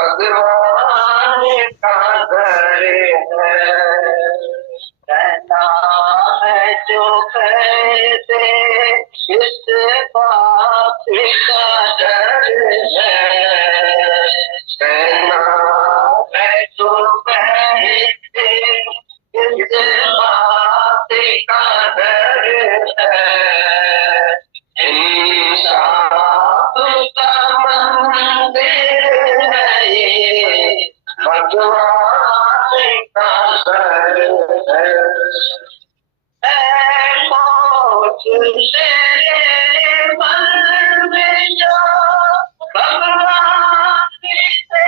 भगवान का घर है, कहना है जो कहते इस बात का डर है, कहना है जो कहते इस बात का डर है, इंसाफ का मंदिर है ये, भगवान का घर है। मौत तेरे मन में जो भगवान से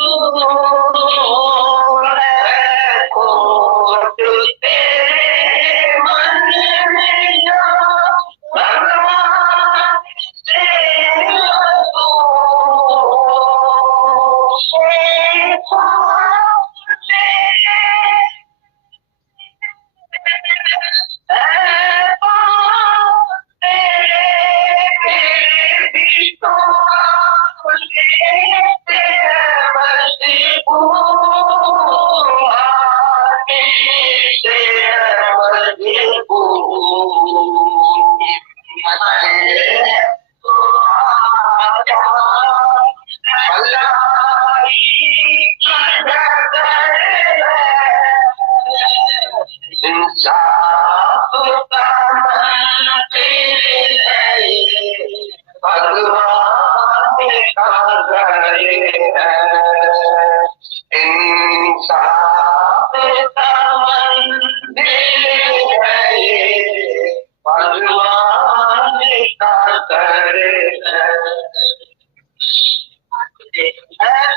दूर है, मौत तेरे मन में जो भगवान से भगवान का घर है, इंसाफ का मंदिर है ये, भगवान का घर है।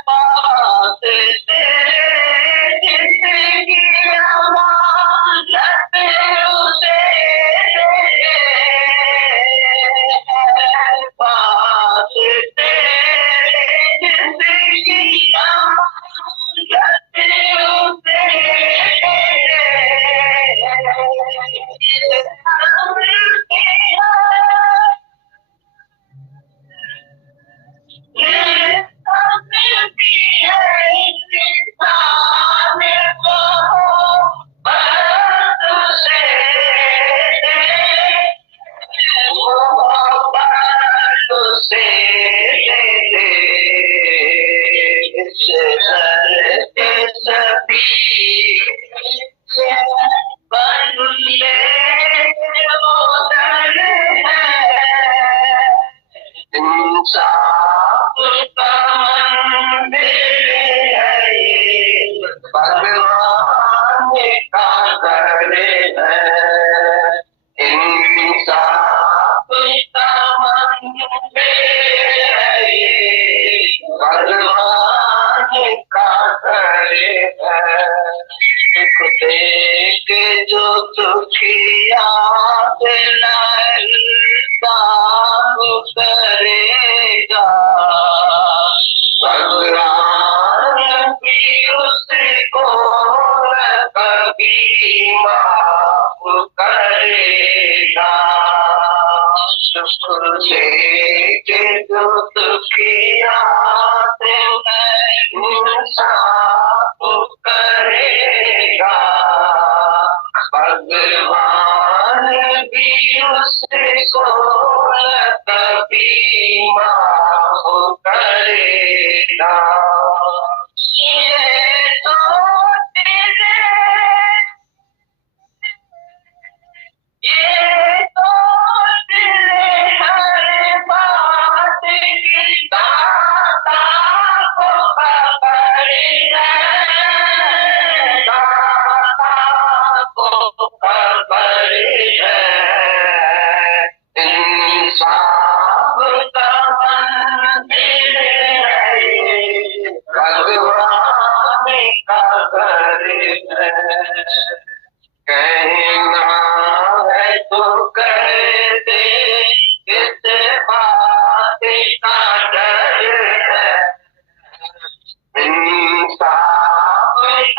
पास तेरे जिंदगी अमानत उसे पास तेरे जिंदगी अमानत इंसाफ का मंदिर है ये, भगवान का घर है, इंसाफ का मंदिर है ये, भगवान का घर है। देख जो दुखिया साफ करेगा, भगवान भी उसको कभी माफ करेगा। देख जो दुखिया साफ करेगा, भगवान भी उसको कभी माफ करेगा। ये तो हर बात की दाता को खबर है, दाता को खबर है, इंसाफ का मंदिर है ये, भगवान का घर है। कहना है तो कह दे, किस बात का डर है, इंसाफ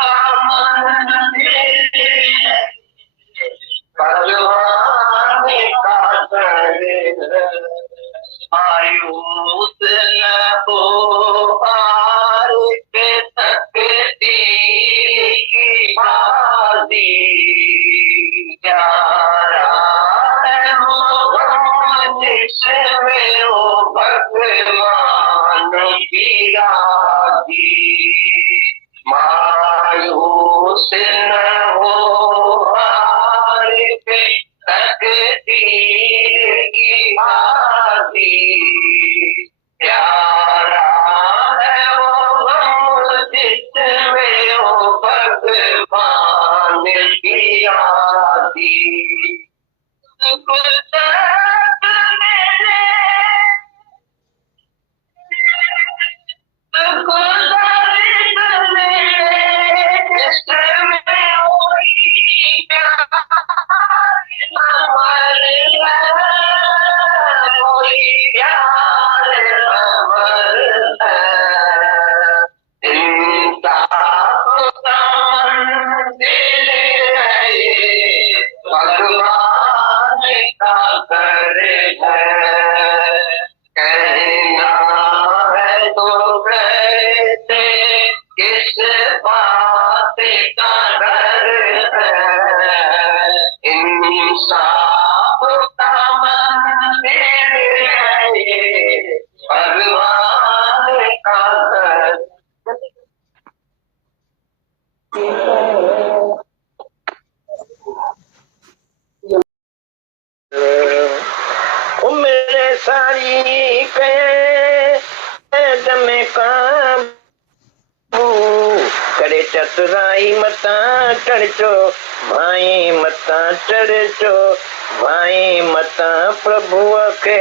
का मंदिर है, भगवान का घर है। मायूस न हो हार के तकदीर की बाजी प्यारा है वो जिसमें वो भगवान की राजी मायूस न हो हार के तकदीर की बाजी प्यारा है वो जिसमें वो भगवान की राजी भगवान का घर है कहना है तो कहते किस बात का डर है इंसाफ का मंदिर है ये भगवान का घर उम्र सारी में काबू करे चतुराई मता चढ़चो भाई मता चढ़चो भाई मता प्रभु के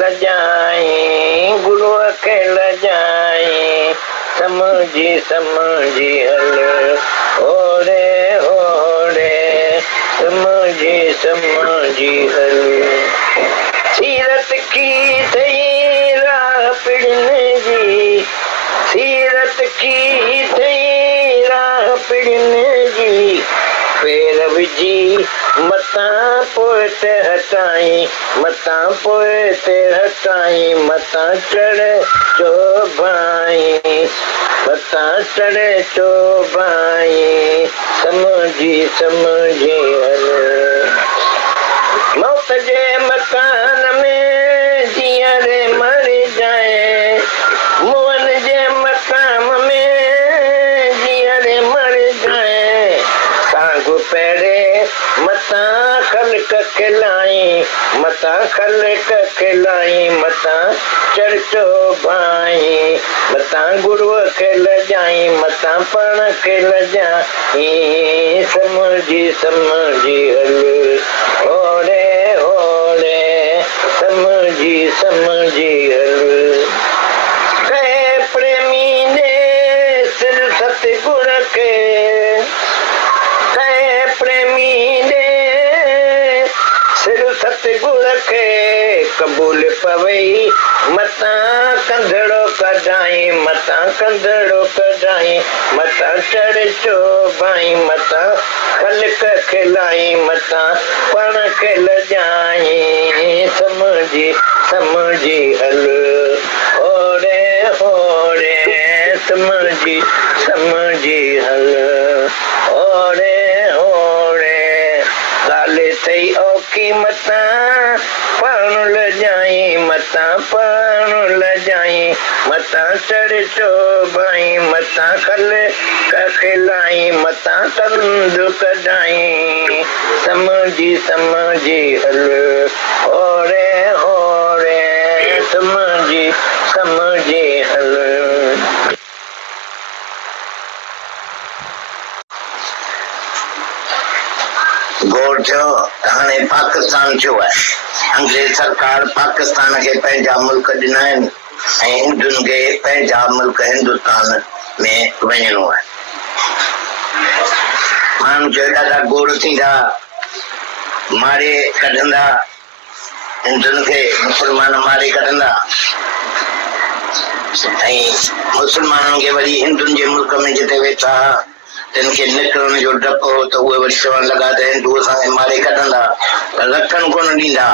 लजाई गुरु के लजाई समझी समझी हल ओरे समझी समझी हल सीरत की थई राह पिड़ने जी सीरत की थई राह पिड़ने जी पैर विझी मता पोते हटाई मता पोते हटाई मता चढ़ चो भाई मता चढ़ चो भाई समझी समझी हल मौत जे मकान में जिया रे मर जाए मोहन जे मकाम में जिया रे मर जाए सांग पैरे मता खल खिलाई मता खल खिलाई मता चढ़चो भाई मता गुरु के लजाई मता पण के लजाई समझी समझी हल ओरे समझी समझी हल कहे प्रेमी ने सिर सतगुण के कहे प्रेमी ने सिर सतगुण के कबूल पवई मता कंधड़ो कढाई मता कंधड़ो कढाई मता चढ़चो भाई मता खलक खिलाई मता पण के लजाई समझी समझी हल ओरे समझी समझी हल ओरे गाले थई औखी मता पण लजाई मता पण लजाई मता चढ़चो भाई मता खल खिलाई मता कंद कढाई समझी समझी हल ओरे समझी समझी हल गौर थियो हाणे पाकिस्तान थियो आहे अंग्रेज सरकार पाकिस्तान खे पंहिंजा मुल्क ॾिना आहिनि ऐं हिंदुनि खे पंहिंजा मुल्क हिंदुस्तान में वञिणो आहे माण्हू जो ॾाढा गोड़ थींदा मारे कढंदा हिंदुनि खे मुस्लमान मारे कढंदा ऐं मुस्लमाननि खे वरी हिंदुनि जे मुल्क में जिते वेठा तिन खे निकिरण जो डप हो त उहे वरी चवण लॻा त हिंदू असांखे मारे कढंदा पर रखण कोन ॾींदा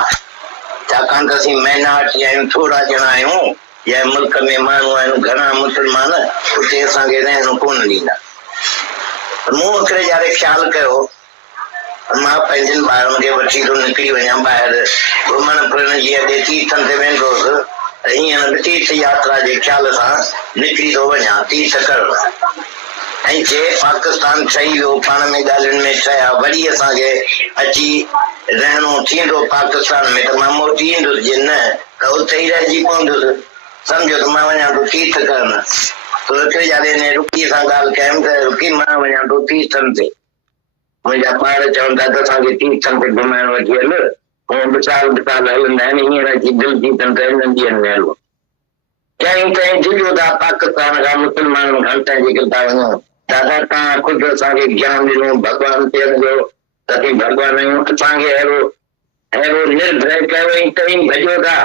छाकाणि त असीं माइनॉरिटी आहियूं थोरा ॼणा आहियूं जंहिं मुल्क में माण्हू आहिनि घणा मुस्लमान उते असांखे रहणो कोन ॾींदा। मूं हिकिड़े यारे ख़्यालु कयो मां पंहिंजनि ॿारनि खे वठी थो निकिरी वञा ॿाहिरि घुमण फिरण जी अॻे तीर्थनि ते वेंदो हुउसि हींअर तीर्थ यात्रा जे ख़्याल सां निकिरी थो वञा तीर्थ करणु ऐं जे पाकिस्तान ठही वियो पाण में ॻाल्हियुनि में ठहिया वरी असांखे अची रहणो थींदो पाकिस्तान में त मां मोटी ईंदुसि जे न त उते ई रहिजी पवंदुसि सम्झो त मां वञा थो तीर्थ करणु। त हिकिड़े यारे ने रुकीअ सां ॻाल्हि कयमि त रुकी मां वञा थो तीर्थनि ते मुंहिंजा ॿार चवनि था त असांखे तीर्थनि ते घुमाइण वठी हल विसाल विसाल हलंदा आहिनि हींअर अची दिलि थी अथनि त हिननि ॾींहंनि में हलो चई चई दिलियो था पाकिस्तान खां मुस्लमाननि खां हितां जेके था वञूं दादा तव्हां ख़ुदि असांखे ज्ञान ॾिनो भॻवान ते जो त असीं भॻवान आहियूं असांखे अहिड़ो निर्भय कयो तव्हीं भॼो था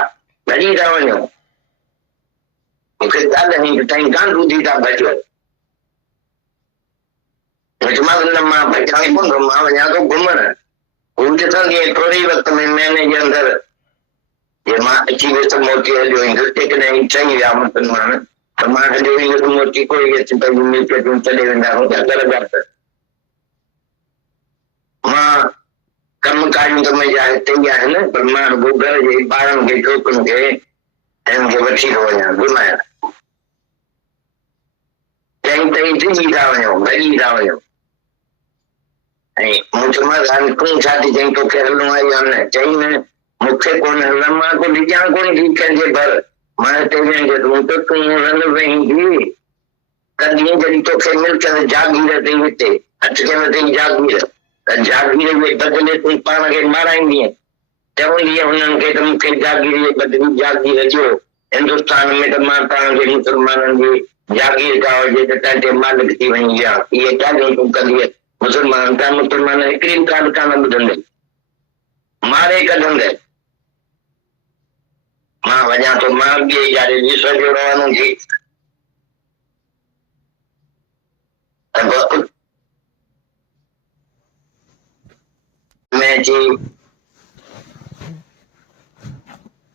भॼी था वञो मूंखे ॻाल्हि तव्हीं गांडू थी था भॼो मां भॼां कोन थो मां वञा थो घुमण हू ॾिसंदी थोरे वक़्त में महीने जे अंदरि जे मां अची वियुसि मोटी हलियो ईंदुसि जेकॾहिं चई विया मुस्लमान त मां हलियो ईंदुसि मोटी कोई अची पंहिंजी मिल्कियतूं छॾे वेंदा मां कम कारियूं त मुंहिंजा हिते ई आहिनि पर मां घर जे ॿारनि खे छोकिरियुनि खे हिननि खे वठी थो वञा घुमाइण चई तई दिली था वञो भॼी था वञो ऐं मूं चयोमांसि तूं छा थी चई तोखे हलणो आहे या न चई न मूंखे कोन हलणु मां को ॾिजां कोन थी कंहिंजे भर मां हिते वेंदे तूं तूं रन वेंदी कॾहिं जॾहिं तोखे मिल्कियत जागीर अथई हिते अटकनि अथई जागीर त जागीर जे बदिले तूं पाण खे माराईंदीअ चवंदी हुननि खे त मूंखे जागीर जे बदिले जागीर ॾियो हिंदुस्तान में त मां तव्हांखे मुस्लमाननि जी जागीर का हुजे त तंहिंजे मालिक थी वञी विया इहे ॻाल्हियूं तूं कंदीअ मुस्लमान त मुस्लमान हिकिड़ी ॻाल्हि कान ॿुधंदे मारे कढंदे मां वञा थो मां ॿिए यारे विश्व जो रवानो थी में अची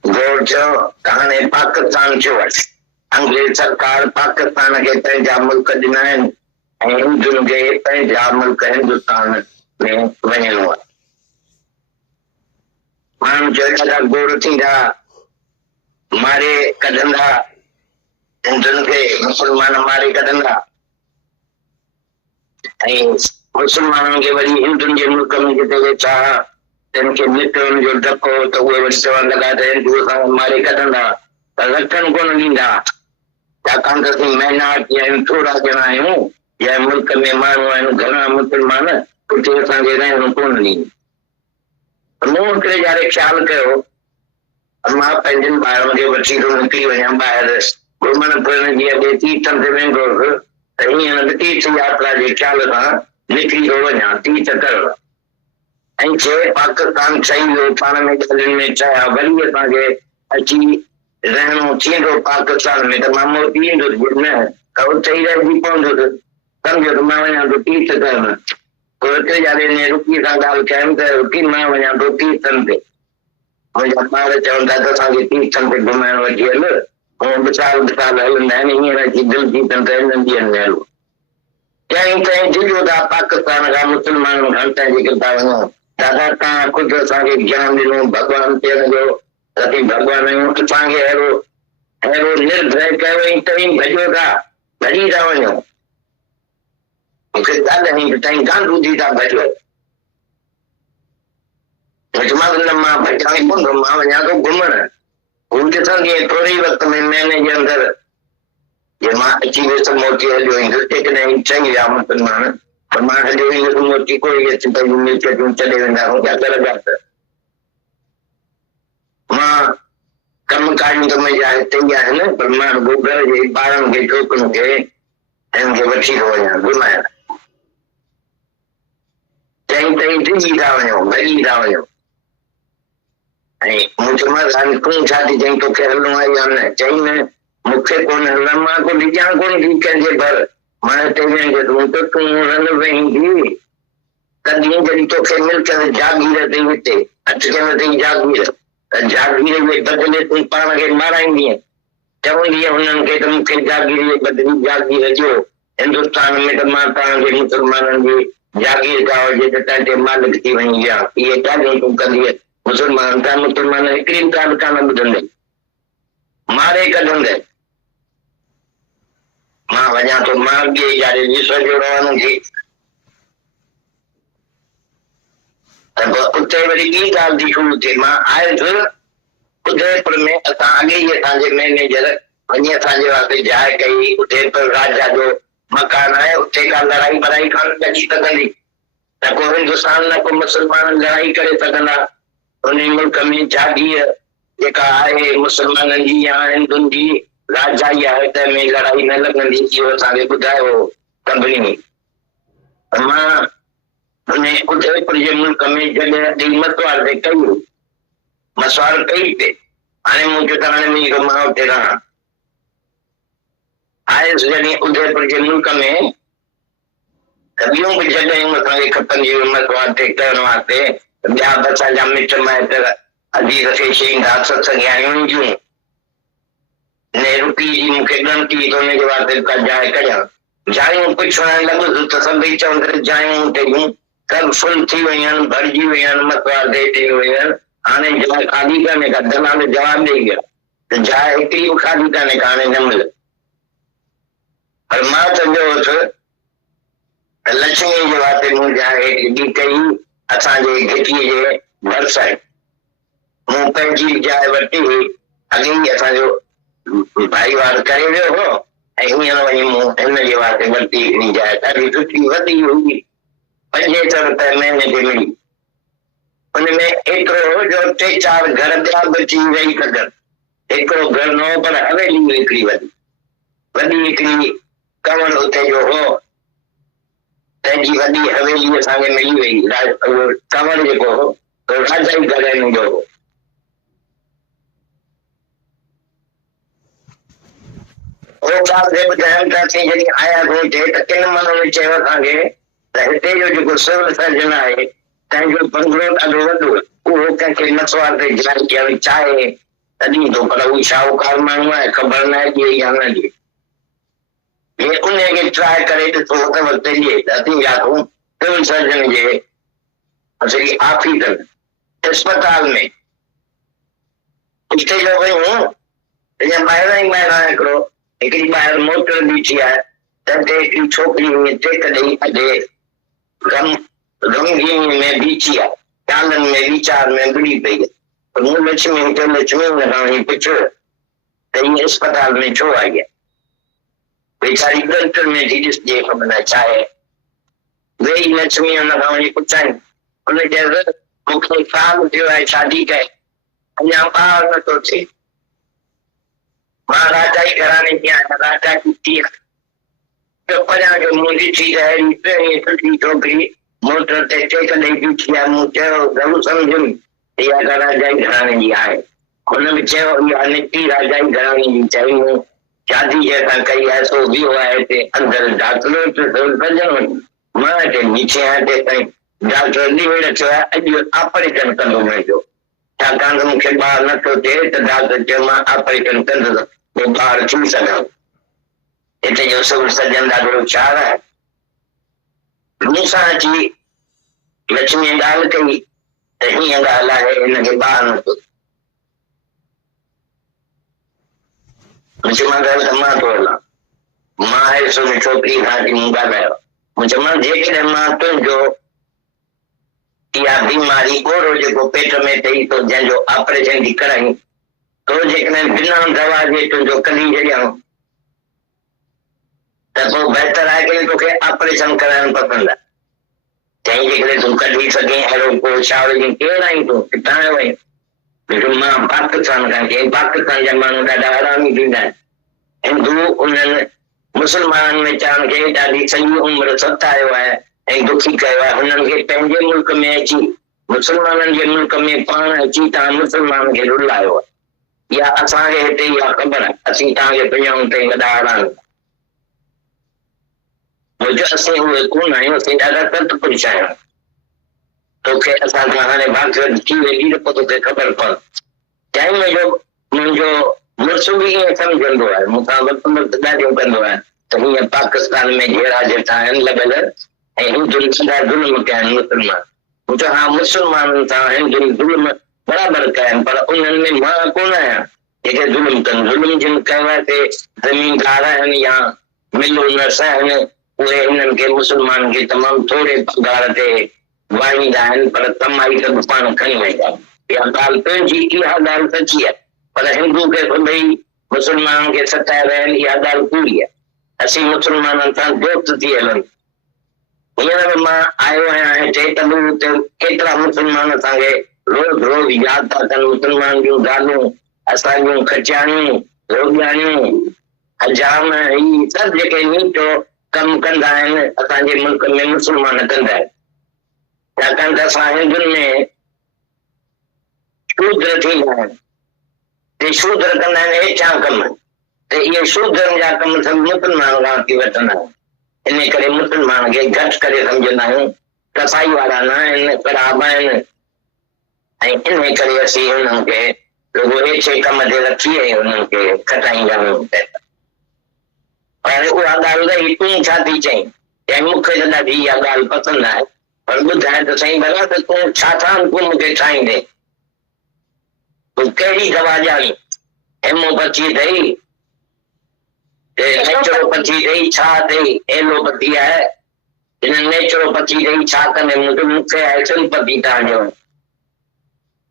गौर थियो त हाणे पाकिस्तान थियो आहे अंग्रेज सरकार पाकिस्तान खे पंहिंजा मुल्क ॾिना आहिनि ऐं हिंदुनि खे पंहिंजा मुल्क हिंदुस्तान में वञिणो आहे माण्हू जो ॾाढा गोर थींदा मारे कढंदा हिंदुनि खे मुस्लमान मारे कढंदा ऐं मुस्लमाननि खे वरी हिंदुनि जे मुल्क में जिते वेठा तिन खे मिटनि जो डको त उहे वरी चवण लॻा त हिंदू खां मारे कढंदा त रखनि कोन ॾींदा छाकाणि त असीं महिनाती आहियूं थोरा ॼणा आहियूं जंहिं मुल्क में माण्हू आहिनि घणा मुस्लमान उते असांखे रहणो कोन ॾींदा मूं हिकिड़े यारे ख़्यालु कयो मां पंहिंजनि ॿारनि खे वठी थो निकिरी वञा ॿाहिरि घुमण फिरण जी अॻे तीर्थनि ते वेंदो हुउसि त हींअर तीर्थ यात्रा जे ख़्याल सां निकिरी थो वञा तीर्थ करणु ऐं जे पाकिस्तान ठही वियो पाण में ॻाल्हियुनि में ठहिया वरी असांखे अची रहणो थींदो पाकिस्तान में त मां मोटी ईंदुसि न त उते ई रहिजी पवंदुसि सम्झो त मां वञा थो तीर्थ करणु पोइ हिकिड़े यारे ने रुकीअ सां ॻाल्हि कयमि त रुकी मां वञा थो तीर्थनि ते मुंहिंजा ॿार चवनि था त असांखे तीर्थनि ते घुमाइण वठी हल विसाल विसाल हलंदा आहिनि हींअर अची दिलि थी अथनि त हिननि ॾींहंनि में हलो चई चई दिलियो था पाकिस्तान खां मुस्लमाननि खां हितां जेके था वञूं दादा तव्हां ख़ुदि असांखे ज्ञान ॾिनो भॻवान ते जो त असीं भॻवान आहियूं असांखे अहिड़ो निर्भय कयो तव्हीं भॼो था भॼी था वञो मूंखे ॻाल्हि तव्हीं गांडू थी था भॼो मां भॼां कोन थो मां वञा थो घुमण हू ॾिसंदी थोरे वक़्त में महीने जे अंदरि जे मां अची वियुसि मोटी हलियो ईंदुसि जेकॾहिं चई विया मुस्लमान त मां हलियो ईंदुसि मोटी कोई अची पंहिंजी मिल्कियतूं छॾे वेंदा मां कम कारियूं त मुंहिंजा हिते ई आहिनि पर मां घर जे ॿारनि खे छोकिरियुनि खे हिननि खे वठी थो वञा घुमाइण चई तई दिली था वञो भॼी था वञो ऐं मूं चयोमांसि तूं छा थी चई तोखे हलणो आहे या न चई न मूंखे कोन हलणु मां को ॾिजां कोन थी कंहिंजे भर मां हिते वेंदे तूं रन वेंदी कॾहिं जॾहिं तोखे मिल्कियत जागीर अथई हिते अटकनि अथई जागीर त जागीर जे बदिले तूं पाण खे माराईंदीअ चवंदी हुननि खे त मूंखे जागीर जे बदिली जागीर ॾियो। हिंदुस्तान में त मां तव्हांखे मुसलमाननि जी जागीर का हुजे त तंहिं ते मालिक थी वञी ॾियां। इहे ॻाल्हियूं तूं कंदीअ मुसलमान का मुसलमान हिकिड़ी ॻाल्हि कान ॿुधंदे, मारे कढंदे। मां वञा थो, मां ॿिए जाड़े विश्व जो रहण थी त उते वरी ॿी ॻाल्हि थी शुरू थिए। मां आयुसि उदयपुर में, असां अॻे ई असांजे मैनेजर वञी असांजे वास्ते जाइ कई। उते राजा जो मकान आहे, उते का लड़ाई बड़ाई कान अची सघंदी, न को हिंदुस्तान न को मुसलमान लड़ाई करे सघंदा। उन मुल्क में जागीर जेका आहे मुसलमाननि जी या हिंदुनि जी राजाई आहे, तंहिंमें लड़ाई न लॻंदी, इहो असांखे ॿुधायो सभिनी। मां उन उदयपुर जे मुल्क में जॾहिं ॾेई मसवाड़ ते कई, मसवाड़ कई पे, हाणे मूं चयो त हाणे मुंहिंजी मां उते रहां। आयुसि जॾहिं उदयपुर जे मुल्क में त ॿियूं बि जॻहियूं असांखे खपंदियूं मसवाड़ ते करण वास्ते। ॿिया बि असांजा मिट माइट अजीर खे ईंदा, सत्संगियाणियूं ईंदियूं। रुपी जी मूंखे ॻणती त हुनजे वास्ते का जाइ कयां। जायूं पुछण लॻुसि त सभई चवंदे जायूं तेयूं सभु फुल थी वयूं आहिनि, भरिजी वयूं आहिनि, मसवाड़ ते ॾेई वयूं आहिनि। हाणे जाइ ख़ाली कान्हे का। दलाल जवाबु ॾेई विया त जाइ हिकिड़ी बि ख़ाली कान्हे का, हाणे न मिले। पर मां चवंदो हुउसि त लक्ष्मी जे वास्ते मूं जाइ ॿी कई असांजे घिटीअ जे भरिसां। मूं पंहिंजी जाइ वरिती हुई, अॻे ई असांजो भाईवार करे वियो हो ऐं हींअर वञी मूं हिन जे वास्ते वरिती हिकिड़ी जाइ। ॾाढी सुठी वॾी हुई, 75 रुपए महीने ते मिली। उनमें एतिरो हो जो 3-4 घर ॿिया बि अची रही सघनि। हिकिड़ो घर न हो, पर हवेली हुई हिकिड़ी वॾी हिकिड़ी कंवड़ उते जो हो, तंहिंजी वॾी हवेली असांखे मिली वई। कंवड़ जेको हो राजाई घर जो हो। ॿुधाइनि था असीं जॾहिं आयासीं हिते त किन माण्हुनि चयो असांखे त हिते जो जेको सिविल सर्जन आहे तंहिंजो बंगलो ॾाढो वॾो, उहो कंहिंखे मसवाड़ ते जाइ ॾियणु चाहे त ॾींदो, पर उहो शाहूकार माण्हू आहे, ख़बर न आहे ॾिए या न ॾिए। हे उनखे ट्राए करे ॾिठो त वक़्तु ॾिए त असीं वियासीं सिविल सर्जन जे असली ऑफिसर अस्पताल में। उते जो वयूं त ॿाहिरां ई ॿाहिरां हिकिड़ी ॿाहिरि मोटर बीठी आहे, तंहिं ते हिकिड़ी छोकिरी टेक ॾेई अॼे गमगीन में बीठी आहे, ख़्यालनि में वीचार में बुड़ी पई आहे। मूं लक्ष्मी हुन खां पुछियो त हीअ अस्पताल में छो आई आहे? वेचारी डॉक्टर में थी ॾिसजे ख़बर न छा आहे। वेही लक्ष्मी हुन खां वञी पुछाई, हुन चयो मूंखे साल थियो आहे शादी कए, अञा ॿार नथो थिए। मां राजाई घराणे जी आहियां, राजा जी थी आहे। परियां जो मूं ॾिठी त अहिड़ी पहिरीं सुठी छोकिरी मोटर ते टेक ॾेई बीठी आहे। मूं चयो ज़रूरु सम्झुमि इहा त राजाई घराणे जी आहे। हुन बि चयो इहा निकिती राजाई घराणे जी। चई मूं शादी जंहिंसां कई आहे सो वियो आहे हिते अंदरि डॉक्टर। मां हिते बीठी आहियां, हिते ताईं डॉक्टर ॾींहुं रखियो आहे, अॼु ऑपरेशन कंदो मुंहिंजो, छाकाणि त मूंखे ॿार नथो थिए त डॉक्टर चयो मां ऑपरेशन कंदुसि ॿार थी सघां। हिते जो सिविल सर्जन ॾाढो होशियार आहे। मूंसां अची लक्ष्मी ॻाल्हि कई त हीअं ॻाल्हि आहे, हिनखे ॿार नथो थिए। मां थो हलां, मां आयुसि हुन छोकिरी खां मूं ॻाल्हायो। मूं चयो मां जेकॾहिं मां तुंहिंजो इहा बीमारी ॻोड़ो जेको पेट में अथई तो जंहिंजो ऑपरेशन थी कराई, तो जेकॾहिं बिना दवा जे तुंहिंजो कढी छॾियां त पोइ बहितर आहे कि तोखे ऑपरेशन कराइणु पसंदि आहे। चई जेकॾहिं तूं कढी सघीं अहिड़ो को छा वञी केरु आई तूं किथां आयो आहीं? मां पाकिस्तान खां। चई पाकिस्तान जा माण्हू ॾाढा हरामी थींदा आहिनि। हिंदू उन्हनि मुस्लमाननि में चवण खे ॾाढी सॼी उमिरि सतायो आहे ऐं दुखी कयो आहे। हुननि खे पंहिंजे मुल्क में अची मुसलमाननि जे मुल्क में पाण अची तव्हां मुसलमान खे रुलायो आहे। इहा असांखे हिते इहा ख़बर आहे, असीं तव्हांखे सुञाणूं ताईं वॾा हरामी। असीं उहे कोन आहियूं, असीं ॾाढा सतपुरुष आहियूं। तोखे असां सां हाणे बाक़ी थी वेंदी त पोइ तोखे ख़बर पवंदी। टाइम जो मुंहिंजो मुड़ुस बि ईअं सम्झंदो आहे, मूंखां वक़्तु ॾाढो कंदो आहे त हीअं पाकिस्तान में जहिड़ा जेका आहिनि लॻल ऐं हिंदुनि सदा ज़ुल्म कया आहिनि मुस्लमान। मूं चयो हा मुस्लमाननि सां हिंदुनि ज़ुल्म बराबरि कया आहिनि, पर उन्हनि में मां कोन आहियां जेके ज़ुल्म कनि। ज़ुल्म जिन कयो आहे ते ज़मीनदार आहिनि या मिलूं नर्स आहिनि, उहे हिननि खे मुस्लमान खे तमामु थोरे पघार ते वाईंदा आहिनि, पर कमाई सभु पाण खणी वेंदा आहिनि। इहा ॻाल्हि पंहिंजी, इहा ॻाल्हि सची आहे, पर हिंदू खे भई मुस्लमाननि खे सताए रहिया आहिनि, इहा ॻाल्हि पूरी आहे। असीं मुस्लमाननि सां दोस्त थी हलनि। हींअर बि मां आयो आहियां हिते त बि हुते केतिरा मुस्लमान असांखे रोज़ रोज़ यादि था कनि, मुस्लमान जूं ॻाल्हियूं, असांजूं खचाणियूं, रोॻियाणियूं, हजाम, ही सभु जेके नीचो कमु कंदा आहिनि असांजे मुल्क में मुस्लमान कंदा आहिनि। छाकाणि त असां हिंदुनि में शूद्र थींदा आहिनि, ते शूद्र कंदा आहिनि हेठियां कम, त इहे शूद्रनि जा कम सभु मुस्लमान खां थी वठंदा आहिनि। इन करे मुस्लमान खे घटि करे सम्झंदा आहियूं, कसाई वारा न आहिनि, ख़राब आहिनि, ऐं इन करे असीं हुननि खे रुॻो हेठे कम ते रखी ऐं हुननि खे खटाईंदा आहियूं। पर उहा ॻाल्हि रही, तूं छा थी चईं? ऐं मूंखे त ॾाढी इहा ॻाल्हि पसंदि आहे, पर ॿुधाए त सही भला त तूं छा तूं मूंखे ठाहींदे? तूं कहिड़ी दवा ॼाणी? हेमोपैथी अथई, नेचुरोपैथी अथई, छा अथई? एलोपैथी आहे, हिन नेचुरोपैथी अथई, छा कंदे? मूंखे आहे सिंपैथी तव्हांजो,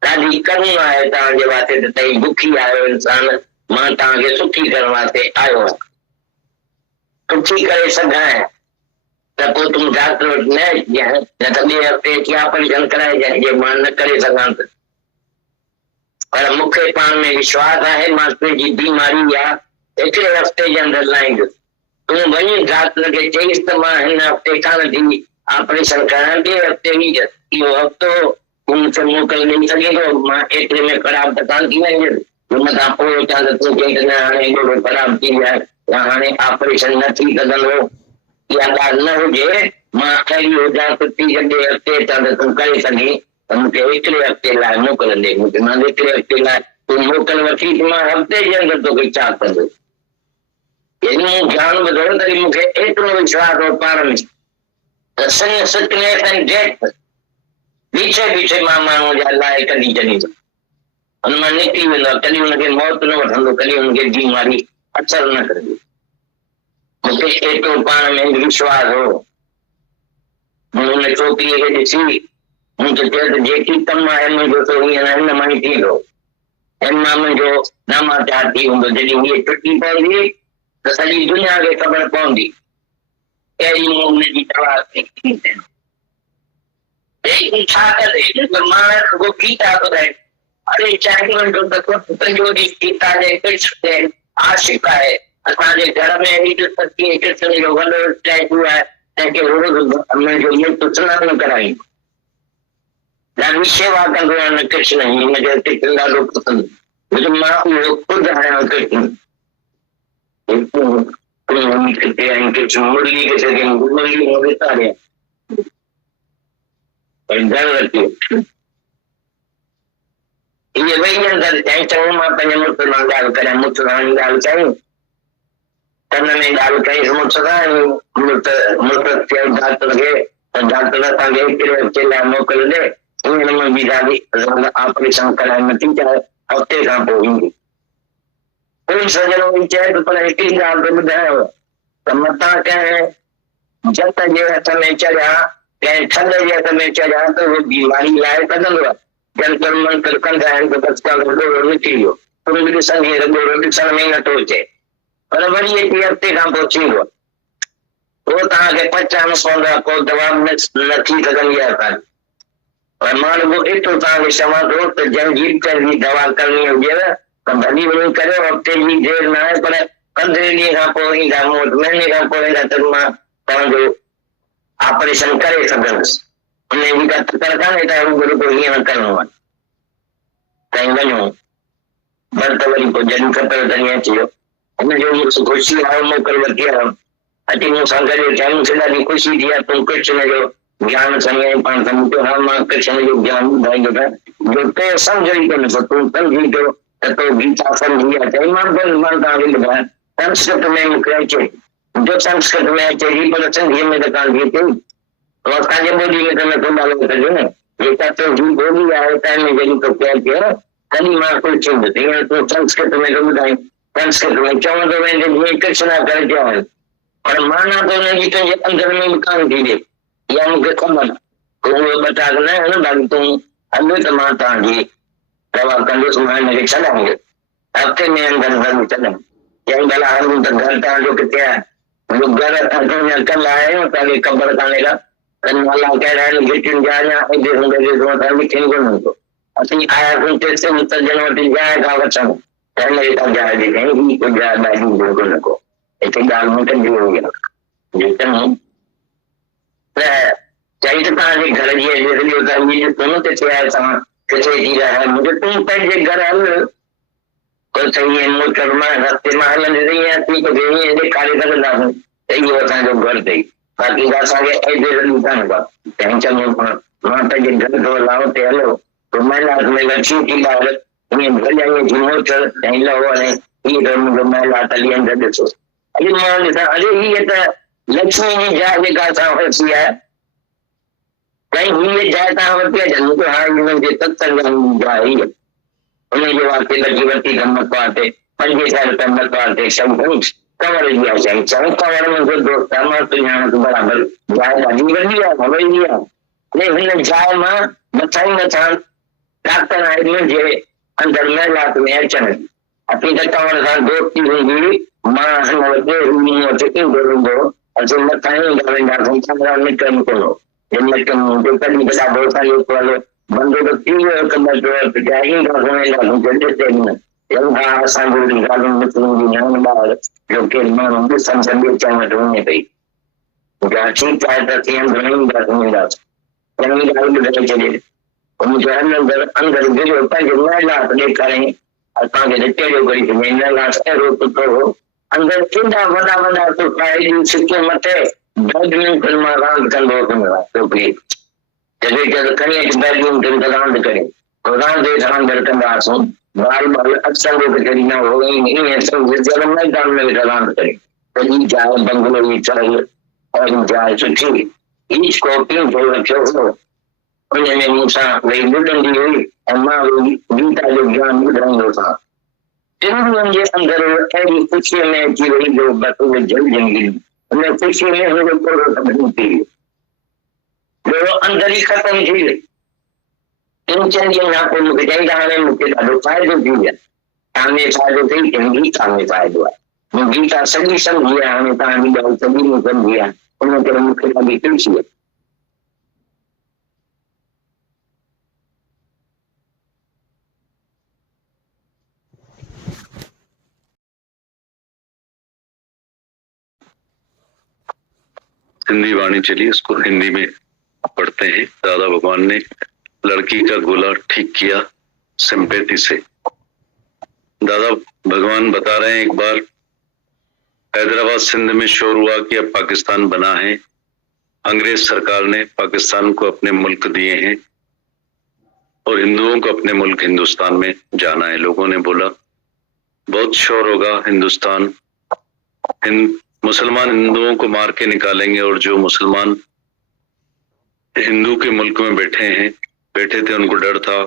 ॾाढी करुण आहे तव्हांजे वास्ते त तई दुखी आहियो इंसान, मां तव्हांखे सुखी करण वास्ते आयो आहियां। सुठी करे सघां त पोइ तूं डॉक्टर वटि न अचिजांइ, न त ॿिए हफ़्ते अची ऑपरेशन कराइजांइ जे मां न करे सघां त। पर मूंखे पाण में विश्वास आहे, मां तुंहिंजी बीमारी आहे हिकिड़े हफ़्ते जे अंदरि लाहींदुसि। तूं वञी डॉक्टर खे चईसि त मां हिन हफ़्ते कान थी ऑपरेशन करायां, ॿिए हफ़्ते ईंदुसि। इहो हफ़्तो तूं मूंखे मोकल ॾेई सघींदो? मां एतिरे में ख़राब त कान थी वेंदुसि, मथां पोइ अचां त तूं चई त न हाणे एॾो ख़राब थी वियो आहे या हाणे ऑपरेशन न थी सघंदो। इहा ॻाल्हि न हुजे, मां अहिड़ी हुजां सुठी ॿिए हफ़्ते अचां त तूं करे सघीं, त मूंखे हिकिड़े हफ़्ते लाइ मोकल ॾे। मूंखे मां हिकिड़े हफ़्ते लाइ तूं मोकल वठी, मां हफ़्ते जे अंदरि तोखे छा कंदो? मूं ध्यानु ॿुधो तरी मूंखे एतिरो विश्वास हो पाण में त सिकनेस एंड डेथ बीठे बीठे मां माण्हू जा लाइ कढी छॾींदो, हुन मां निकिरी वेंदो, कॾहिं हुनखे मौत न वठंदो, कॾहिं हुनखे बीमारी असर न कंदी। मूंखे एतिरो पाण में विश्वास हो। हुन छोकिरीअ खे ॾिसी मूंखे चयो त जेकी कमु आहे मुंहिंजो त हीअं हिन मां ई थींदो, हिन मां मुंहिंजो नामाचार थी हूंदो। जॾहिं हीअ छुटी पवंदी त सॼी दुनिया खे ख़बर पवंदी अहिड़ी मूं हुनजी दवा छा करे। मां रुॻो गीता ॿुधाए, अरे चाहियो त तुंहिंजो गीता जे कृष्ण आशिक़ आहे। असांजे घर में हेठि सची कृष्ण जो वॾो स्टैचू आहे, तंहिंखे रोज़ मुंहिंजो मुफ़्त सनानु कराईंदो, ॾाढी शेवा कंदो आहे कृष्ण जी। मुंहिंजो कृष्ण ॾाढो पसंदि, मां उहो ख़ुदि आहियां कृष्ण। कृष्ण मुरली खे सघे मुरली में विसारिया घर रखियो। इहे वेही अंदरि चई चऊं मां पंहिंजे मुड़ुस सां ॻाल्हि करियां, मुड़ुस सां ॻाल्हि कयूं, कन में ॻाल्हि कईसि मुड़ुस सां, मुड़ुस चयो डॉक्टर खे त डॉक्टर असांखे हिकिड़े हफ़्ते लाइ मोकल ॾे, हींअर मुंहिंजी दादी ऑपरेशन कराए नथी चाहे, हफ़्ते खां पोइ ईंदी। कोई सॼणो बि चए त पर हिकिड़ी ॻाल्हि त ॿुधायो त मथां कंहिं जत जे हथ में चढ़िया, कंहिं ठग जे हथ में चढ़िया त उहो बीमारी लाइ सघंदो आहे। जंतर मंतर कंदा आहिनि त बसि ॾोरो निकिरी वियो, तुर बि ॾिसंदी त ॾोरो ॾिसण में ई नथो अचे, पर वरी एतिरे हफ़्ते खां पोइ थींदो आहे। पोइ तव्हांखे पचाइणो पवंदो आहे, पोइ दवा न थी सघंदी आहे असांजी। पर मां रुॻो एतिरो तव्हांखे चवां थो त जंहिंजी जी दवा करणी हुजेव त भली वञी करियो, हफ़्ते जी देरि न आहे, पर 15 ॾींहं खां पोइ ईंदा, मूं वटि महीने खां पोइ ईंदा त मां तव्हांजो ऑपरेशन करे सघंदुसि। हुन जी का तकड़ कान्हे त रुॻो हीअं करिणो आहे, साईं वञो बस त वरी पोइ जॾहिं खपेव तॾहिं अची वियो। हुनजो ख़ुशी आयो, मोकल वठी आयो, अची मूं सां गॾु थिया, मूंखे ॾाढी ख़ुशी थी आहे। तूं कृष्ण जो ज्ञान खणी पाण सां, मूंखे हा मां कृष्ण जो ज्ञान ॿुधाईंदो जो ते सम्झ ई कोन्हे, तूं सम्झी पियो तो गीता समझी अचे मां तव्हांखे ॿुधायां संस्कृत में मूंखे अचे जो संस्कृत में अचे ही पर सिंधीअ में त कान थी अचे असांजे ॿोली में त नथो ॻाल्हाए सघे न जेका तुंहिंजी ॿोली आहे तंहिं में जॾहिं तोखे अचे तॾहिं मां कुझु थींदुसि हींअर तूं संस्कृत में थो ॿुधाई संस्कृत में चवंदो वेंदे जीअं कृष्णा करे चयो आहे पर माना त हुनजी तुंहिंजे अंदर में बि कान थी ॾे इहा मूंखे ख़बर उहो बटाक न आहे न भाई तूं हल त मां तव्हांजी दवा कंदुसि मां हिनखे छॾांगे हफ़्ते में अंदरि घरु छॾां चई भला हलूं त घर तव्हांजो किथे आहे मुंहिंजो घर असां कल्ह आया आहियूं तव्हांखे ख़बर कान्हे का नाला कहिड़ा आहिनि गिटियुनि जा अञा हेॾे होॾे ॾिसो असां लिखी कोन हूंदो असीं आयासीं तेसिताईं त ॼण वटि जाइ खां वठूं त हिन हितां जाइ ॾिठईं ही कुझु जाइ ॾाढी बिल्कुलु न को हिते ॻाल्हि मुंहिंजी हुई आहे चङी त चई त तव्हांजे घर जी एड्रेस ॾियो त इहे ॾिसो न किथे आहे तव्हां किथे थी रहिया आहियो मुंहिंजो तूं पंहिंजे घर हल कोई सही मोटर मां रस्ते मां हलंदे त ईअं अची करे ईअं ॾेखारे सघंदासीं त इहो असांजो घर अथई बाक़ी असांखे एड्रेस ॾींदा न का चईं चङो मां पंहिंजे घर थो हलां हुते हलो पोइ महिला में अची थी ॿार ईअं भॼाईअ जी मोटर ऐं लहो हाणे हीअ त मुंहिंजो महिला तली अंदरि ॾिसो अॼु मां ॾिसां अरे हीअ त लक्ष्मी जी जाइ जेका असां वरिती आहे कई हीअ जाइ तव्हां वरिती आहे मूंखे हाणे हिननि जे सत्संग जाइ हीअ हुनजे वास्ते लॻी वरिती मकवार ते 5,000 रुपया मकवार ते सभु कंवर जी आहे साईं चङो कंवर मुंहिंजो दोस्त आहे मां सुञाणा तूं बराबरि जाइ ॾाढी वॾी आहे हवेली आहे हिन जाइ मां मथां ई मथां डॉक्टर आहिनि जे अंदरि महिलात में अचनि असीं त कंवर सां दोस्ती हूंदी मां हिन वटि ईंदो रहंदो असीं मथां ई ईंदा वेंदासीं कंवर निकिरनि कोन कॾहिं ॾाढो सालो बंदो त थी वियो हिकु ॿ असांजो ॻाल्हियूं ॿार जो केरु माण्हू ॾिसण सॼे चवण वटि वञे पई ठीकु आहे त थियनि वेंदासीं चङी ॻाल्हि ॿुधाए छॾे मुंहिंजो अंदरि अंदरि गिरियो पंहिंजे महिलात ॾेखारियईं असांखे त कहिड़ो करी छॾियईं महिलात अहिड़ो सुठो हो अंदरि केॾा वॾा वॾा सुठा हेॾियूं सिकियूं मथे बैडमिंटन मां रांदि कंदो छोकिरी जॾहिं खणी अची बैडमिंटन त रांदि करे रांदि अंदरि कंदासीं बाल बाल अक्सर कॾहिं न हो ईअं सभु मैदान में वेठा रांदि करे सॼी जाइ बंगलो जी चढ़ियल और जाइ सुठी ईच कॉपियूं थो रखियो हो उनमें मूंसां वही ॿुधंदी हुई ऐं मां गीता जो ज्ञान ॿुधाईंदो सां सिंधियुनि जे अंदरि अहिड़ी ख़ुशीअ में अची वई जो बसि उहे जलजंगी उन ख़ुशीअ में हुनजो थोरो सभु थी वियो ॿियो अंदरि ई ख़तमु थी वियो 3-4 ॾींहं खां पोइ मूंखे चई त हाणे मूंखे ॾाढो फ़ाइदो थी वियो तव्हांमें फ़ाइदो थिए की गीता में फ़ाइदो आहे मूं गीता सॼी सम्झी आहे हाणे तव्हांजी ॻाल्हि सॼी में सम्झी आहे उन करे मूंखे ॾाढी ख़ुशी आहे हिंदी वाणी चली उसको हिंदी में पढ़ते हैं। दादा भगवान ने लड़की का गोला ठीक किया सिंपैथी से। दादा भगवान बता रहे हैं एक बार हैदराबाद सिंध में शोर हुआ कि अब पाकिस्तान बना है, अंग्रेज सरकार ने पाकिस्तान को अपने मुल्क दिए हैं और हिंदुओं को अपने मुल्क हिंदुस्तान में जाना है। लोगों ने बोला बहुत शोर होगा, हिंदुस्तान मुसलमान हिंदुओं को मार के निकालेंगे और जो मुसलमान हिंदू के मुल्क में बैठे थे उनको डर था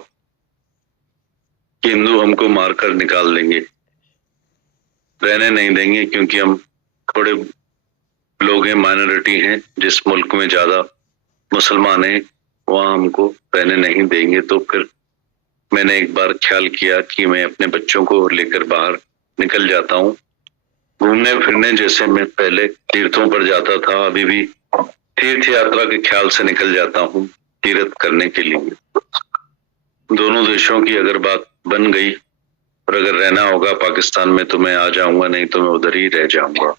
कि हिंदू हमको मारकर निकाल देंगे, रहने नहीं देंगे, क्योंकि हम थोड़े लोग हैं, माइनॉरिटी हैं, जिस मुल्क में ज्यादा मुसलमान हैं वहां हमको रहने नहीं देंगे। तो फिर मैंने एक बार ख्याल किया कि मैं अपने बच्चों को लेकर बाहर निकल जाता हूँ घूमने फिरने, जैसे मैं पहले तीर्थों पर जाता था, अभी भी तीर्थ यात्रा के ख्याल से निकल जाता हूँ तीर्थ करने के लिए। दोनों देशों की अगर बात बन गई और अगर रहना होगा पाकिस्तान में तो मैं आ जाऊंगा, नहीं तो मैं उधर ही रह जाऊंगा।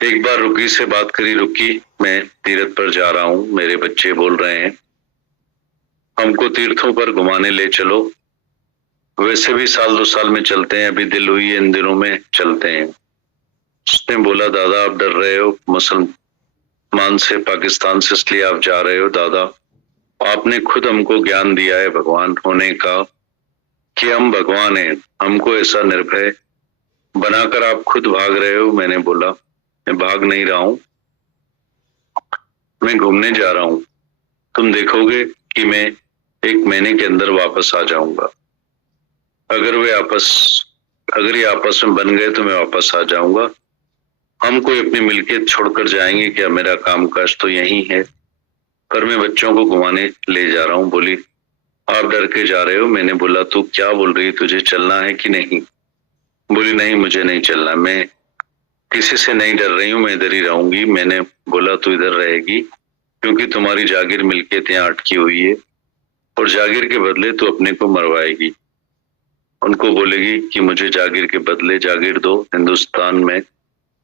एक बार रुकी से बात करी, रुकी मैं तीर्थ पर जा रहा हूँ, मेरे बच्चे बोल रहे हैं हमको तीर्थों पर घुमाने ले चलो, वैसे भी 1-2 साल में चलते हैं, अभी दिल हुई है इन दिनों में चलते हैं। उसने बोला दादा आप डर रहे हो मुसलमान से, पाकिस्तान से, इसलिए आप जा रहे हो। दादा आपने खुद हमको ज्ञान दिया है भगवान होने का, कि हम भगवान हैं, हमको ऐसा निर्भय बनाकर आप खुद भाग रहे हो। मैंने बोला मैं भाग नहीं रहा हूं, मैं घूमने जा रहा हूं। तुम देखोगे कि मैं 1 महीने के अंदर वापस आ जाऊंगा। अगर ये आपस में बन गए तो मैं वापस आ जाऊंगा। हम कोई अपनी मिल्कियत छोड़कर जाएंगे क्या? मेरा कामकाज तो यही है, पर मैं बच्चों को घुमाने ले जा रहा हूँ। बोली आप डर के जा रहे हो? मैंने बोला तू क्या बोल रही है, तुझे चलना है कि नहीं? बोली नहीं, मुझे नहीं चलना, मैं किसी से नहीं डर रही हूँ, मैं इधर ही रहूंगी। मैंने बोला तू इधर रहेगी क्योंकि तुम्हारी जागीर मिल्कियत यहाँ अटकी हुई है और जागीर के बदले तू अपने को मरवाएगी। उनको बोलेगी कि मुझे जागीर के बदले जागीर दो। हिंदुस्तान में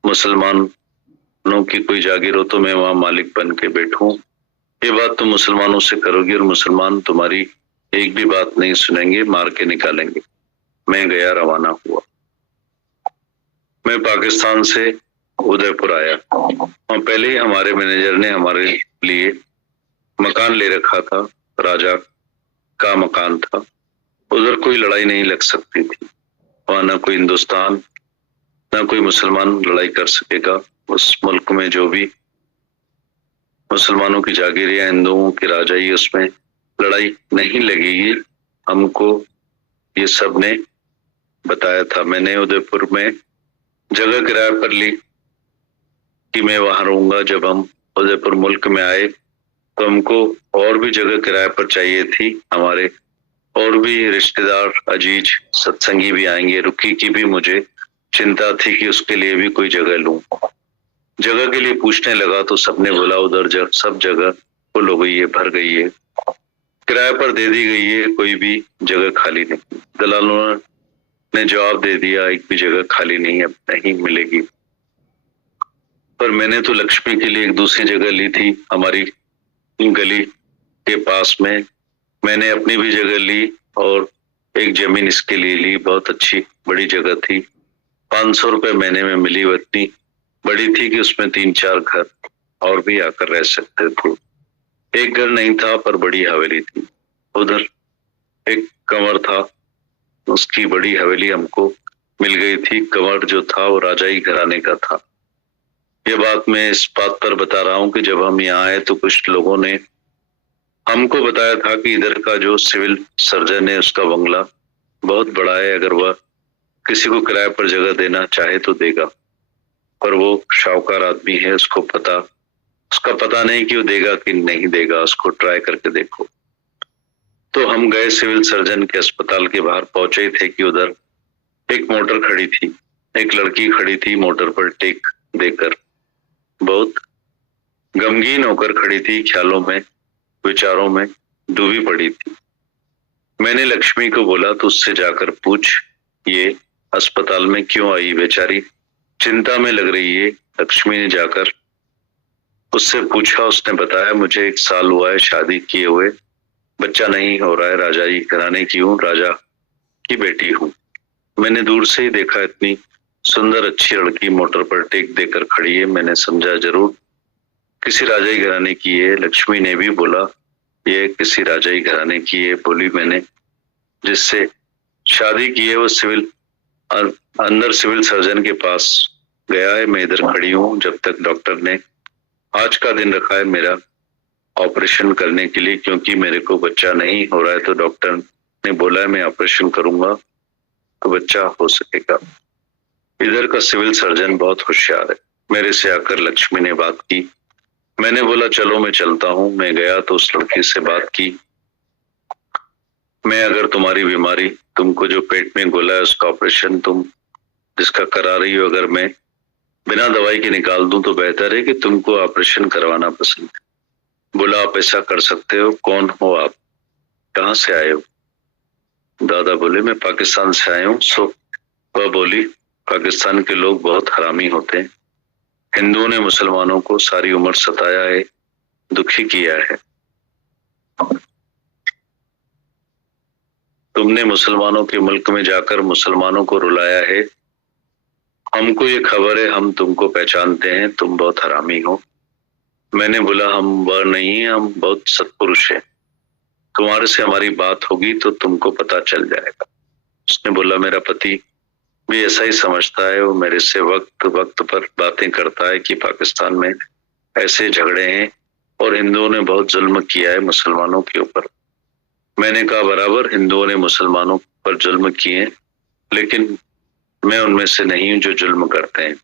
मुसलमानों की कोई जागीर हो तो मैं वहां मालिक बन के बैठूं। ये बात तुम मुसलमानों से करोगी और मुसलमान तुम्हारी एक भी बात नहीं सुनेंगे, मार के निकालेंगे। मैं गया, रवाना हुआ। मैं पाकिस्तान से उदयपुर आया और पहले ही हमारे मैनेजर ने हमारे लिए मकान ले रखा था, राजा का मकान था। उधर कोई लड़ाई नहीं लग सकती थी, वहां ना कोई हिंदुस्तान ना कोई मुसलमान लड़ाई कर सकेगा। उस मुल्क में जो भी मुसलमानों की जागीर या हिंदुओं की राजाई, उसमें लड़ाई नहीं लगेगी। हमको ये सब ने बताया था। मैंने उदयपुर में जगह किराए पर ली कि मैं वहां रहूंगा। जब हम उदयपुर मुल्क में आए तो हमको और भी जगह किराए पर चाहिए थी। हमारे और भी रिश्तेदार, अजीज, सत्संगी भी आएंगे। रुखी की भी मुझे चिंता थी कि उसके लिए भी कोई जगह लूं। जगह के लिए पूछने लगा तो सबने बोला उधर सब जगह फुल हो गई है, भर गई है, किराए पर दे दी गई है, कोई भी जगह खाली नहीं। दलालों ने जवाब दे दिया एक भी जगह खाली नहीं, अब नहीं मिलेगी। पर मैंने तो लक्ष्मी के लिए एक दूसरी जगह ली थी हमारी गली के पास में। मैंने अपनी भी जगह ली और एक जमीन इसके लिए ली। बहुत अच्छी बड़ी जगह थी, 500 रुपए महीने में मिली। वो इतनी बड़ी थी कि उसमें 3-4 घर और भी आकर रह सकते थे। एक घर नहीं था पर बड़ी हवेली थी। उधर एक कंवर था, उसकी बड़ी हवेली हमको मिल गई थी। कंवर जो था वो राजाई घराने का था। ये बात मैं इस बात पर बता रहा हूँ कि जब हम यहाँ आए तो कुछ लोगों ने हमको बताया था कि इधर का जो सिविल सर्जन है उसका बंगला बहुत बड़ा है, अगर वह किसी को किराए पर जगह देना चाहे तो देगा। पर वो शाहूकार आदमी है, उसका पता नहीं कि वो देगा कि नहीं देगा, उसको ट्राई करके देखो। तो हम गए सिविल सर्जन के अस्पताल के बाहर पहुंचे थे कि उधर एक मोटर खड़ी थी, एक लड़की खड़ी थी मोटर पर टेक देकर, बहुत गमगीन होकर खड़ी थी, ख्यालों में विचारों में डूबी पड़ी थी। मैंने लक्ष्मी को बोला तो उससे जाकर पूछ ये अस्पताल में क्यों आई, बेचारी चिंता में लग रही है। लक्ष्मी ने जाकर उससे पूछा, उसने बताया मुझे 1 साल हुआ है शादी किए हुए, बच्चा नहीं हो रहा है, राजाई घराने की हूँ, राजा की बेटी हूँ। मैंने दूर से ही देखा इतनी सुंदर अच्छी लड़की मोटर पर टेक देकर खड़ी है, मैंने समझा जरूर किसी राजाई घराने की है। लक्ष्मी ने भी बोला ये किसी राजाई घराने की है। बोली मैंने जिससे शादी की है वो अंदर सिविल सर्जन के पास गया है, मैं इधर खड़ी हूँ जब तक डॉक्टर ने आज का दिन रखा है मेरा ऑपरेशन करने के लिए, क्योंकि मेरे को बच्चा नहीं हो रहा है। तो डॉक्टर ने बोला है मैं ऑपरेशन करूंगा तो बच्चा हो सकेगा। इधर का सिविल सर्जन बहुत होशियार है। मेरे से आकर लक्ष्मी ने बात की। मैंने बोला चलो मैं चलता हूँ। मैं गया तो उस लड़की से बात की। मैं अगर तुम्हारी बीमारी, तुमको जो पेट में गोला है उसका ऑपरेशन तुम जिसका करा रही हो, अगर मैं बिना दवाई के निकाल दूं तो बेहतर है कि तुमको ऑपरेशन करवाना पसंद है। बोला आप ऐसा कर सकते हो, कौन हो आप, कहाँ से आए हो? दादा बोले मैं पाकिस्तान से आया हूँ। सो वह बोली पाकिस्तान के लोग बहुत हरामी होते हैं, हिंदुओं ने मुसलमानों को सारी उम्र सताया है, दुखी किया है। तुमने मुसलमानों के मुल्क में जाकर मुसलमानों को रुलाया है। हमको ये खबर है, हम तुमको पहचानते हैं, तुम बहुत हरामी हो। मैंने बोला हम वह नहीं है, हम बहुत सत्पुरुष हैं, तुम्हारे से हमारी बात होगी तो तुमको पता चल जाएगा। उसने बोला मेरा पति भी ऐसा ही समझता है, वो मेरे से वक्त वक्त पर बातें करता है कि पाकिस्तान में ऐसे झगड़े हैं और हिंदुओं ने बहुत जुल्म किया है मुसलमानों के ऊपर। मैंने कहा बराबर हिंदुओं ने मुसलमानों पर जुल्म किए, लेकिन मैं उनमें से नहीं हूं जो जुल्म करते हैं।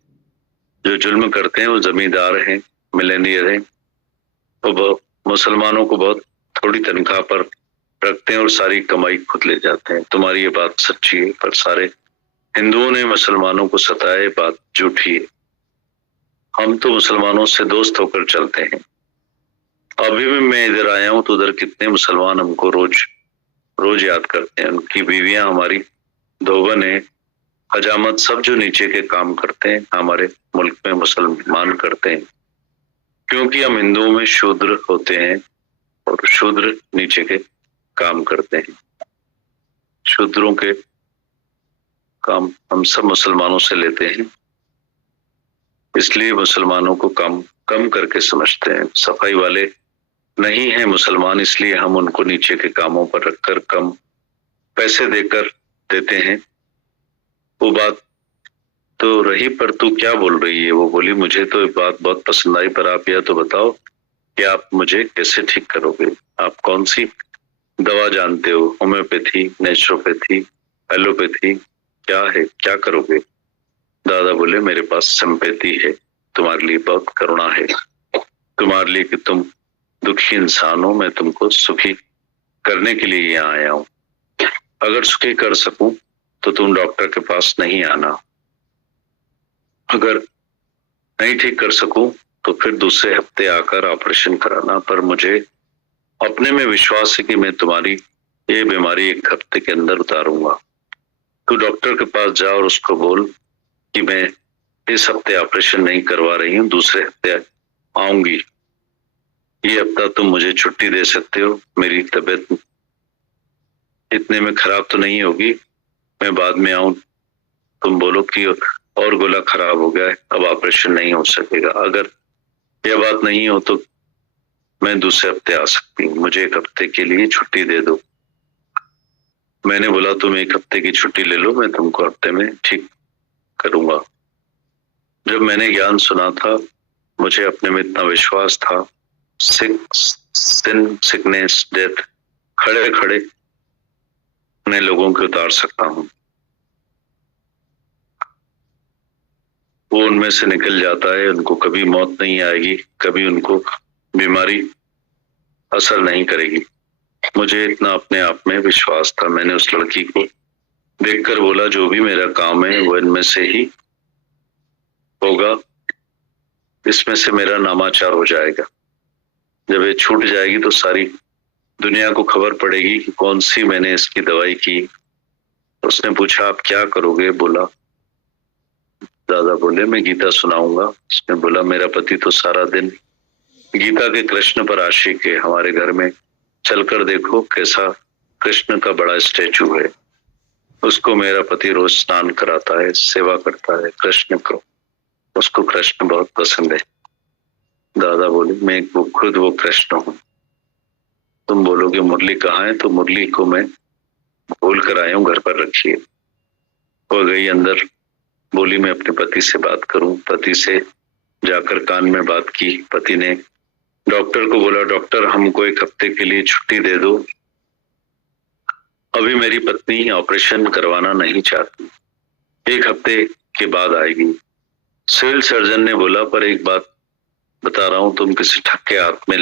जो जुल्म करते हैं वो जमींदार हैं, मिलेनियर हैं, वो मुसलमानों को बहुत थोड़ी तनख्वाह पर रखते हैं और सारी कमाई खुद ले जाते हैं। तुम्हारी ये बात सच्ची है, पर सारे हिंदुओं ने मुसलमानों को सताया, ये बात झूठी है। हम तो मुसलमानों से दोस्त होकर चलते हैं। अभी भी मैं इधर आया हूं तो उधर कितने मुसलमान हमको रोज याद करते हैं। उनकी बीवियां हमारी धोबन है, हजामत, सब जो नीचे के काम करते हैं हमारे मुल्क में मुसलमान करते हैं, क्योंकि हम हिंदुओं में शूद्र होते हैं और शूद्र नीचे के काम करते हैं। शूद्रों के काम हम सब मुसलमानों से लेते हैं, इसलिए मुसलमानों को कम करके समझते हैं। सफाई वाले नहीं है मुसलमान, इसलिए हम उनको नीचे के कामों पर रखकर कम पैसे देते हैं। वो बात तो रही, पर तू क्या बोल रही है? वो बोली मुझे तो ये बात बहुत पसंद आई, पर आप यह तो बताओ कि आप मुझे कैसे ठीक करोगे? आप कौन सी दवा जानते हो? होम्योपैथी, नेचुरोपैथी, एलोपैथी, क्या है? क्या करोगे? दादा बोले मेरे पास सिंपैथी है, तुम्हारे लिए बहुत करुणा है, तुम्हारे लिए कि तुम दुखी इंसान हो, मैं तुमको सुखी करने के लिए यहाँ आया हूँ। अगर सुखी कर सकूं तो तुम डॉक्टर के पास नहीं आना, अगर नहीं ठीक कर सकूं तो फिर दूसरे हफ्ते आकर ऑपरेशन कराना। पर मुझे अपने में विश्वास है कि मैं तुम्हारी ये बीमारी 1 हफ्ते के अंदर उतारूंगा। तू डॉक्टर के पास जा और उसको बोल कि मैं इस हफ्ते ऑपरेशन नहीं करवा रही हूँ, दूसरे हफ्ते आऊंगी। ये हफ्ता तुम मुझे छुट्टी दे सकते हो, मेरी तबीयत इतने में खराब तो नहीं होगी, मैं बाद में आऊं। तुम बोलो कि और गोला खराब हो गया है, अब ऑपरेशन नहीं हो सकेगा। अगर यह बात नहीं हो तो मैं दूसरे हफ्ते आ सकती हूँ, मुझे 1 हफ्ते के लिए छुट्टी दे दो। मैंने बोला तुम 1 हफ्ते की छुट्टी ले लो, मैं तुमको हफ्ते में ठीक करूंगा। जब मैंने ज्ञान सुना था, मुझे अपने में इतना विश्वास था, सिकनेस, डेथ खड़े खड़े मैं लोगों को उतार सकता हूँ। वो उनमें से निकल जाता है, उनको कभी मौत नहीं आएगी, कभी उनको बीमारी असर नहीं करेगी। मुझे इतना अपने आप में विश्वास था। मैंने उस लड़की को देखकर बोला जो भी मेरा काम है वो इनमें से ही होगा, इसमें से मेरा नामाचार हो जाएगा। जब ये छूट जाएगी तो सारी दुनिया को खबर पड़ेगी कि कौन सी मैंने इसकी दवाई की। उसने पूछा आप क्या करोगे? बोला दादा बोले मैं गीता सुनाऊंगा। उसने बोला मेरा पति तो सारा दिन गीता के कृष्ण पर आशिक है, हमारे घर में चलकर देखो कैसा कृष्ण का बड़ा स्टैचू है, उसको मेरा पति रोज स्नान कराता है, सेवा करता है कृष्ण को, उसको कृष्ण बहुत पसंद है। दादा बोले मैं खुद वो कृष्ण हूँ। तुम बोलोगे मुरली कहाँ है? तो मुरली को मैं भूल कर आया हूँ, घर पर रखिए। वो गई अंदर, बोली मैं अपने पति से बात करूं। पति से जाकर कान में बात की। पति ने डॉक्टर को बोला डॉक्टर हमको 1 हफ्ते के लिए छुट्टी दे दो, अभी मेरी पत्नी ऑपरेशन करवाना नहीं चाहती, 1 हफ्ते के बाद आएगी। सिविल सर्जन ने बोला पर एक बात बता रहा हूं, तुम किसी ठग के हाथ में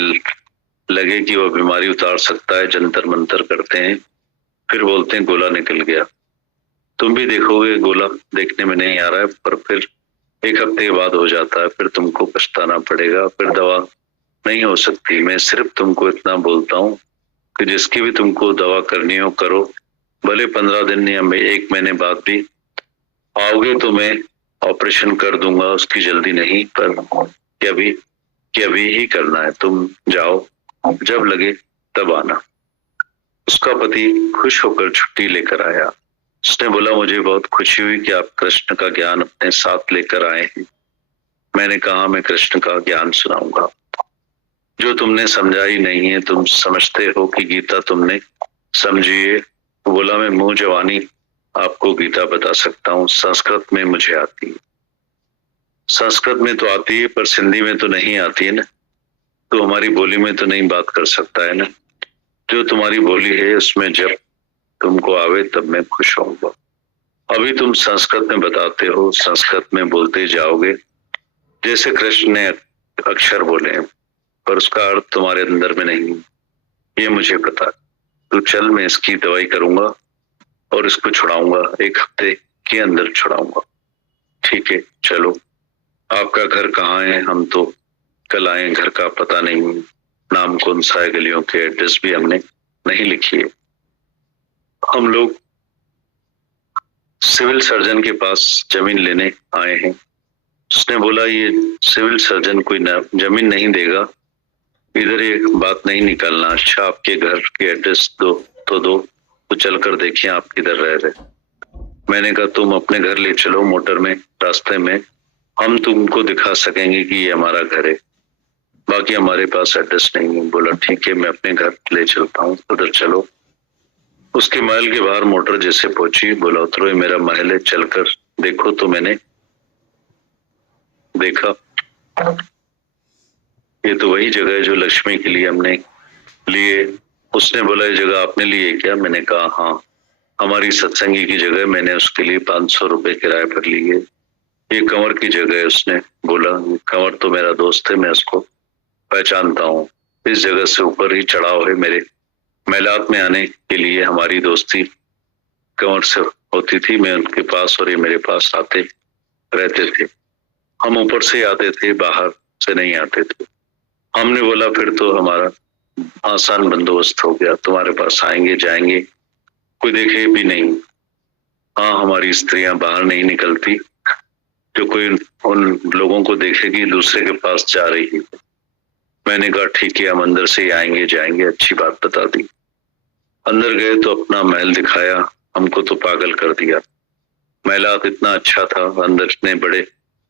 लगे कि वह बीमारी उतार सकता है, जंतर मंतर करते हैं, फिर बोलते हैं गोला निकल गया। तुम भी देखोगे गोला देखने में नहीं आ रहा है, पर फिर 1 हफ्ते के बाद हो जाता है, फिर तुमको पछताना पड़ेगा, फिर दवा नहीं हो सकती। मैं सिर्फ तुमको इतना बोलता हूँ कि जिसकी भी तुमको दवा करनी हो करो, भले 15 दिन या 1 महीने बाद भी आओगे तो मैं ऑपरेशन कर दूंगा, उसकी जल्दी नहीं, पर अभी ही करना है। तुम जाओ, जब लगे तब आना। उसका पति खुश होकर छुट्टी लेकर आया। उसने बोला मुझे बहुत खुशी हुई कि आप कृष्ण का ज्ञान अपने साथ लेकर आए हैं। मैंने कहा मैं कृष्ण का ज्ञान सुनाऊंगा जो तुमने समझा ही नहीं है। तुम समझते हो कि गीता तुमने समझी है। बोला मैं मुंह जवानी आपको गीता बता सकता हूँ। संस्कृत में मुझे आती है, संस्कृत में तो आती है पर सिंधी में तो नहीं आती है ना, तो हमारी बोली में तो नहीं बात कर सकता है ना। जो तुम्हारी बोली है उसमें जब तुमको आवे तब मैं खुश होऊंगा। अभी तुम संस्कृत में बताते हो, संस्कृत में बोलते जाओगे, जैसे कृष्ण ने अक्षर बोले हैं, पर उसका अर्थ तुम्हारे अंदर में नहीं, ये मुझे पता। तो चल, मैं इसकी दवाई करूंगा और इसको छुड़ाऊंगा, 1 हफ्ते के अंदर छुड़ाऊंगा। ठीक है, चलो। आपका घर कहाँ है? हम तो कल आए, घर का पता नहीं, नाम कौन सा है, गलियों के एड्रेस भी हमने नहीं लिखी है। हम लोग सिविल सर्जन के पास जमीन लेने आए हैं। उसने बोला ये सिविल सर्जन कोई जमीन नहीं देगा, इधर एक बात नहीं निकालना। अच्छा, आपके घर के एड्रेस दो तो चल कर देखिए आप किधर रह रहे। मैंने कहा तुम अपने घर ले चलो, मोटर में रास्ते में हम तुमको दिखा सकेंगे कि ये हमारा घर है, बाकी हमारे पास एड्रेस नहीं है। बोला ठीक है, मैं अपने घर ले चलता हूँ, उधर चलो। उसके महल के बाहर मोटर जैसे पहुंची, बोला उतरो, ये मेरा महल है, चलकर देखो। तो मैंने देखा, ये तो वही जगह है जो लक्ष्मी के लिए हमने लिए। उसने बोला ये जगह आपने ली है क्या? मैंने कहा हाँ, हमारी सत्संगी की जगह, मैंने उसके लिए 500 रुपए किराए पर ली है। ये कंवर की जगह है। उसने बोला कंवर तो मेरा दोस्त है, मैं उसको पहचानता हूँ, इस जगह से ऊपर ही चढ़ाव है। मेरे महलात में आने के लिए हमारी दोस्ती कंवर से होती थी, मैं उनके पास और ये मेरे पास आते रहते थे। हम ऊपर से आते थे, बाहर से नहीं आते थे। हमने बोला फिर तो हमारा आसान बंदोबस्त हो गया, तुम्हारे पास आएंगे जाएंगे, कोई देखे भी नहीं। हाँ, हमारी स्त्रियां बाहर नहीं निकलती, जो कोई उन लोगों को देखेगी दूसरे के पास जा रही है। मैंने कहा ठीक है, हम अंदर से ही आएंगे जाएंगे, अच्छी बात बता दी। अंदर गए तो अपना महल दिखाया, हमको तो पागल कर दिया। महलात इतना अच्छा था, अंदर इतने बड़े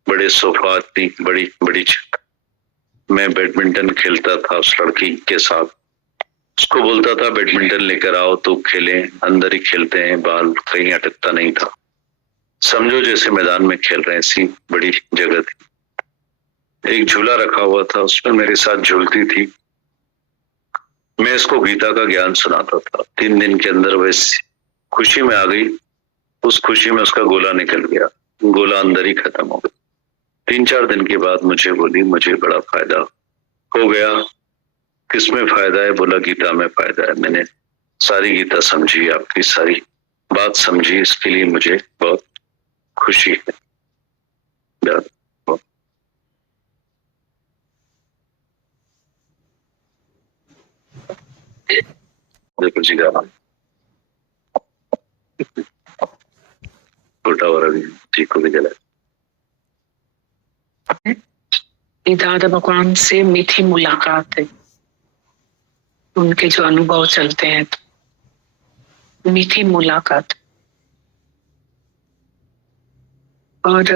बड़े सोफा, इतनी बड़ी बड़ी छत। मैं बैडमिंटन खेलता था उस लड़की के साथ, उसको बोलता था बैडमिंटन लेकर आओ तो खेलें, अंदर ही खेलते हैं, बाल कहीं अटकता नहीं था। समझो जैसे मैदान में खेल रहे हैं, ऐसी बड़ी जगह थी। एक झूला रखा हुआ था, उसमें मेरे साथ झूलती थी। मैं इसको गीता का ज्ञान सुनाता था। 3 दिन के अंदर वैसे खुशी में आ गई, उस खुशी में उसका गोला निकल गया, गोला अंदर ही खत्म हो गया। 3-4 दिन के बाद मुझे बोली मुझे बड़ा फायदा हो गया। किसमें फायदा है? बोला गीता में फायदा है। मैंने सारी गीता समझी, आपकी सारी बात समझी, इसके लिए मुझे बहुत खुशी है। देखो जी, छोटा और अभी जी को भी जला। दादा भगवान से मीठी मुलाकात है, उनके जो अनुभव चलते हैं, तो मीठी मुलाकात। और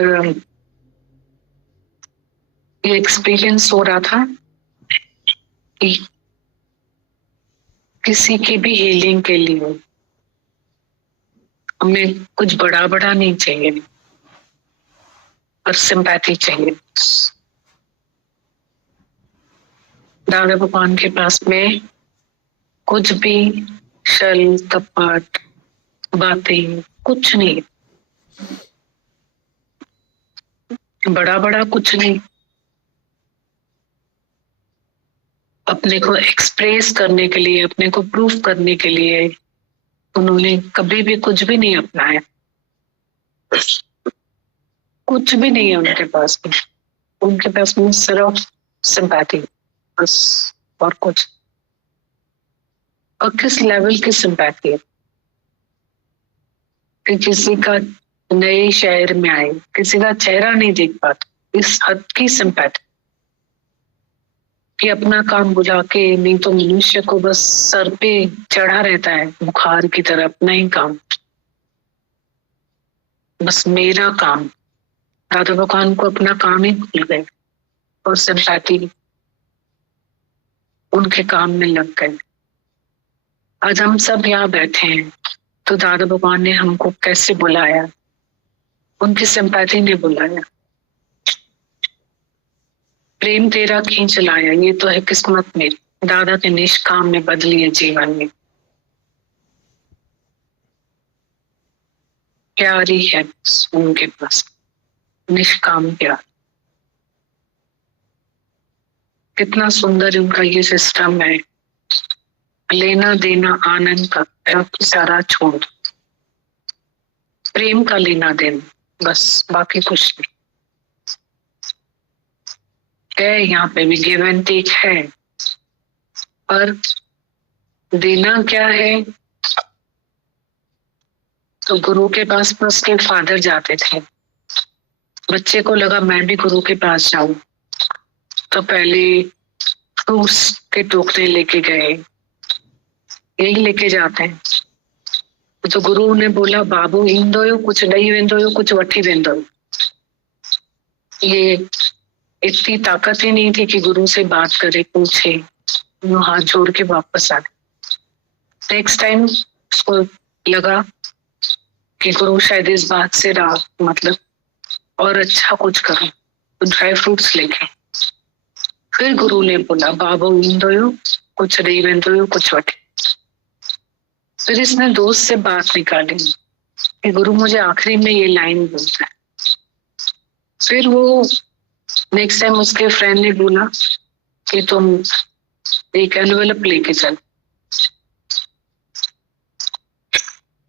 ये एक्सपीरियंस हो रहा था कि किसी की भी हीलिंग के लिए हमें कुछ बड़ा बड़ा नहीं चाहिए, और सिंपैथी चाहिए। दादा भगवान के पास में कुछ भी छल कपट बातें कुछ नहीं, बड़ा बड़ा कुछ नहीं। अपने को एक्सप्रेस करने के लिए, अपने को प्रूफ करने के लिए उन्होंने कभी भी कुछ भी नहीं अपनाया, कुछ भी नहीं है उनके पास में। उनके पास में सिर्फ सिंपैथी बस, और कुछ। और किस लेवल की सिंपैथी है कि किसी का नए शहर में आए, किसी का चेहरा नहीं देख पाता, इस हद की सिंपैथी कि अपना काम बुला के, नहीं तो मनुष्य को बस सर पे चढ़ा रहता है बुखार की तरह, अपना ही काम, बस मेरा काम। दादा भगवान को अपना काम ही भूल गए और सिंपैथी उनके काम में लग गए। आज हम सब यहाँ बैठे हैं, तो दादा भगवान ने हमको कैसे बुलाया, उनकी सिंपैथी ने बुलाया, प्रेम तेरा खींच लाया, ये तो है किस्मत मेरी। दादा के निष्काम में बदली है जीवन में। प्यारी है उनके पास निष्काम प्यार। कितना सुंदर उनका ये सिस्टम है, लेना देना आनंद का, सारा छोड़ दो, प्रेम का लेना देना बस, बाकी कुछ नहीं है। यहाँ पे भी गिव एंड टेक है, पर देना क्या है। तो गुरु के पास में उसके फादर जाते थे, बच्चे को लगा मैं भी गुरु के पास जाऊं, तो पहले फ्रूट्स के टोकरे लेके गए, यही लेके जाते हैं। तो गुरु ने बोला बाबू ईंदो कुछ ॾेई वेंदो, कुछ वठी वेंदो। ये इतनी ताकत ही नहीं थी कि गुरु से बात करे, पूछे, हाथ जोड़ के वापस आ गए। नेक्स्ट टाइम उसको लगा कि गुरु शायद इस बात से मतलब और अच्छा कुछ करो, तो ड्राई फ्रूट्स लेके फिर गुरु ने बोला बाबू ईंदो कुछ ॾेई वेंदो, कुछ वठी। फिर इसने दोस्त से बात निकाली कि गुरु मुझे आखिरी में ये लाइन बोलता है। फिर वो नेक्स्ट टाइम उसके फ्रेंड ने बोला कि तुम एक एनवेलप लेके चल,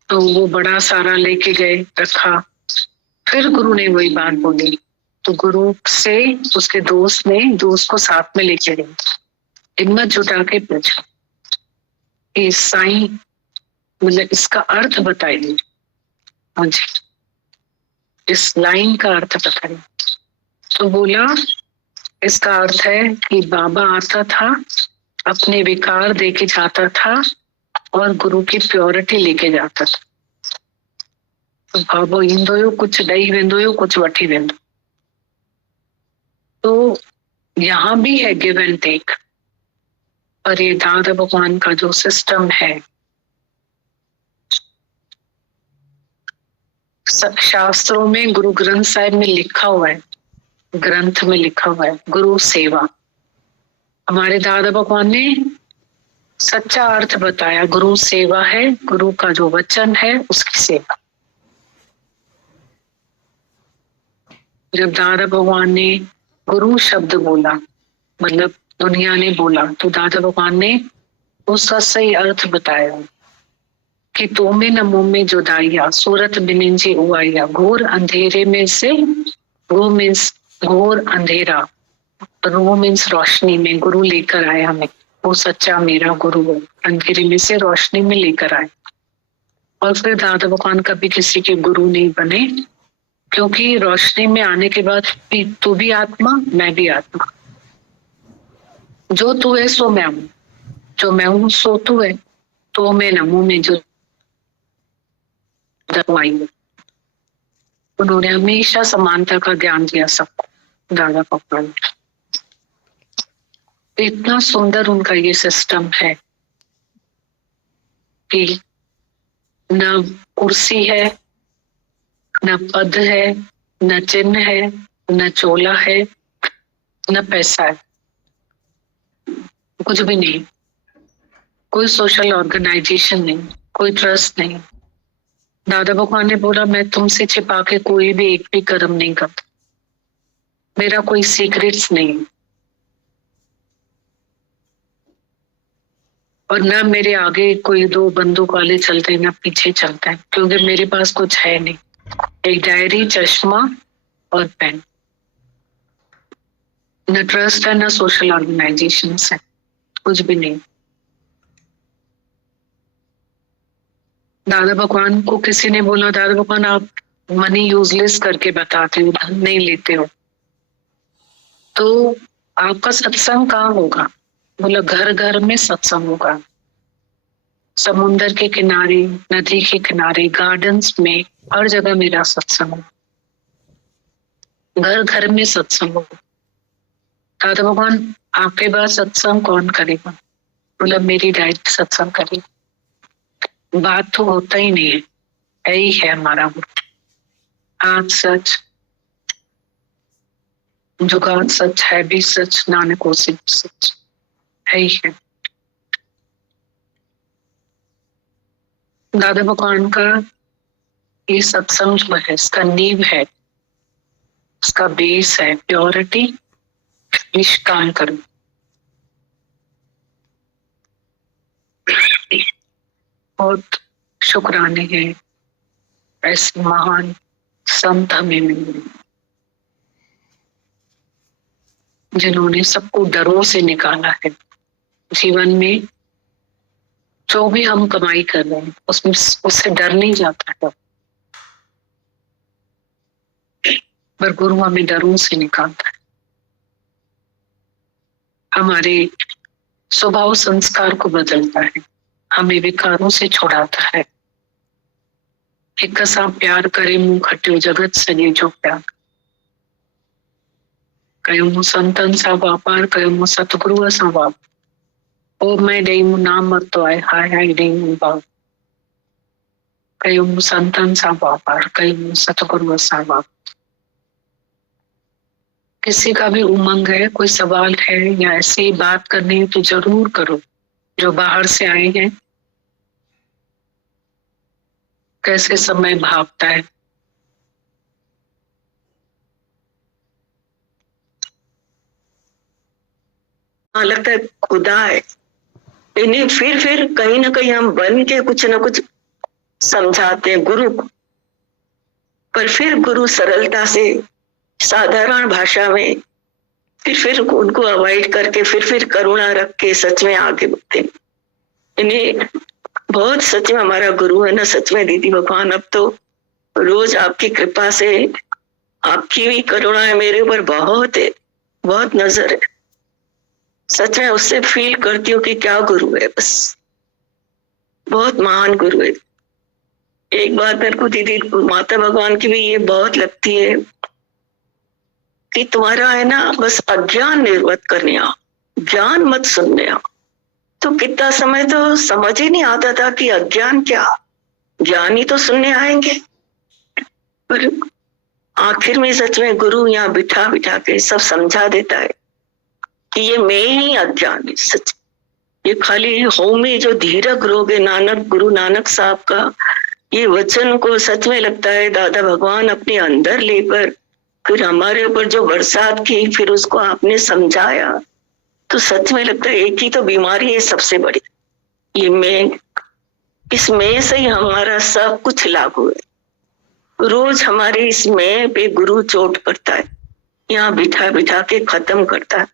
तो वो बड़ा सारा लेके गए, रखा। फिर गुरु ने वही बात बोली, तो गुरु से उसके दोस्त ने दोस्त को साथ में लेके गए, हिम्मत जुटा के पूछा कि साईं मतलब इसका अर्थ बताइए मुझे, इस लाइन का अर्थ बताइए। तो बोला इसका अर्थ है कि बाबा आता था, अपने विकार देके जाता था और गुरु की प्योरिटी लेके जाता था। तो बाबा ईंदो कुछ ॾेई वेंदो, कुछ वठी वेंदो। तो यहाँ भी है गिव एंड टेक, और ये दादा भगवान का जो सिस्टम है, शास्त्रों में गुरु ग्रंथ साहिब में लिखा हुआ है, ग्रंथ में लिखा हुआ है गुरु सेवा। हमारे दादा भगवान ने सच्चा अर्थ बताया, गुरु सेवा है, गुरु का जो वचन है उसकी सेवा। जब दादा भगवान ने गुरु शब्द बोला, मतलब दुनिया ने बोला, तो दादा भगवान ने उसका सही अर्थ बताया कि तो में नमो में जुदाइया, सूरत बिनिंजी उआइया, घोर अंधेरे में से, वो मीन्स घोर अंधेरा, वो मीन्स रोशनी में गुरु लेकर आया हमें। वो सच्चा मेरा गुरु है, अंधेरे में से रोशनी में लेकर आए। और फिर दादा भगवान कभी किसी के गुरु नहीं बने, क्योंकि रोशनी में आने के बाद तू भी आत्मा, मैं भी आत्मा, जो तू है सो मैं हूँ, जो मैं हूँ सो तू है, तो मैं नमो में जो उन्होंने हमेशा समानता का ज्ञान दिया सबको, दादा भगवान। इतना सुंदर उनका ये सिस्टम है कि न कुर्सी है, न पद है, न चिन्ह है, न चोला है, न पैसा है, कुछ भी नहीं, कोई सोशल ऑर्गेनाइजेशन नहीं, कोई ट्रस्ट नहीं। दादा भगवान ने बोला मैं तुमसे छिपा के कोई भी एक भी कर्म नहीं करता, मेरा कोई सीक्रेट्स नहीं, और ना मेरे आगे कोई दो बंदूक वाले चलते हैं, ना पीछे चलता है, क्योंकि मेरे पास कुछ है नहीं, एक डायरी, चश्मा और पेन। न ट्रस्ट है, न सोशल ऑर्गेनाइजेशन है, कुछ भी नहीं। दादा भगवान को किसी ने बोला दादा भगवान आप मनी यूजलेस करके बताते हो, धन नहीं लेते हो, तो आपका सत्संग कहाँ होगा? बोला घर घर में सत्संग होगा, समुंदर के किनारे, नदी के किनारे, गार्डन्स में, हर जगह मेरा सत्संग हो, घर घर में सत्संग हो। दादा भगवान आपके बाद सत्संग कौन करेगा? बोला मेरी डायरी सत्संग करेगी, बात तो होता ही नहीं है, यही है हमारा गुरु। आज सच, जुगाड़ सच, है भी सच, नानक होसी भी सच, है ही है। दादा भगवान का ये सत्संग जो है, इसका नींव है, इसका बेस है प्योरिटी, निष्काम कर्म। बहुत शुक्राने हैं ऐसे महान संत हमें मिले जिन्होंने सबको डरों से निकाला है। जीवन में जो भी हम कमाई कर रहे हैं उसमें उससे डर नहीं जाता है, पर गुरु हमें डरों से निकालता है, हमारे स्वभाव संस्कार को बदलता है, हमें विकारों से छुड़ाता है। एक सा प्यार करे मुंह खट्यो जगत सजे जो प्यार, कयूं संतन सा वापार, कयूं सतगुरु सा वाप, ओ मैं दई मु नाम मत तो आए, हाय हाय दई मु बाप, कयूं संतन सा वापार, कयूं सतगुरु सा वाप। किसी का भी उमंग है, कोई सवाल है या ऐसी बात करनी है तो जरूर करो। जो बाहर से आए हैं, कैसे समय भागता है। लगता है खुदा है, इन्हें फिर कहीं ना कहीं हम बन के कुछ ना कुछ समझाते हैं गुरु को, पर फिर गुरु सरलता से साधारण भाषा में फिर उनको अवॉइड करके फिर करुणा रख के सच में आगे बढ़ते हैं। इन्हें बहुत सच में हमारा गुरु है ना, सच में दीदी भगवान। अब तो रोज आपकी कृपा से, आपकी भी करुणा है मेरे ऊपर बहुत है, बहुत नजर है। सच में उससे फील करती हूँ कि क्या गुरु है, बस बहुत महान गुरु है। एक बात मेरे को दीदी माता भगवान की भी ये बहुत लगती है कि तुम्हारा है ना बस अज्ञान निर्वत करने आओ, ज्ञान मत सुनने आओ। तो कितना समय तो समझ ही नहीं आता था कि अज्ञान क्या, ज्ञान ही तो सुनने आएंगे। पर आखिर में सच में गुरु यहाँ बिठा के सब समझा देता है कि ये मैं ही अज्ञान है। सच ये खाली होमी जो धीरज रोग है, नानक गुरु नानक साहब का ये वचन को सच में लगता है दादा भगवान अपने अंदर लेकर फिर हमारे ऊपर जो बरसात की, फिर उसको आपने समझाया। तो सच में लगता है एक ही तो बीमारी है सबसे बड़ी, ये मैं। इस मैं से ही हमारा सब कुछ लागू है। रोज हमारे इस मैं पे गुरु चोट करता है, यहाँ बिठा के खत्म करता है।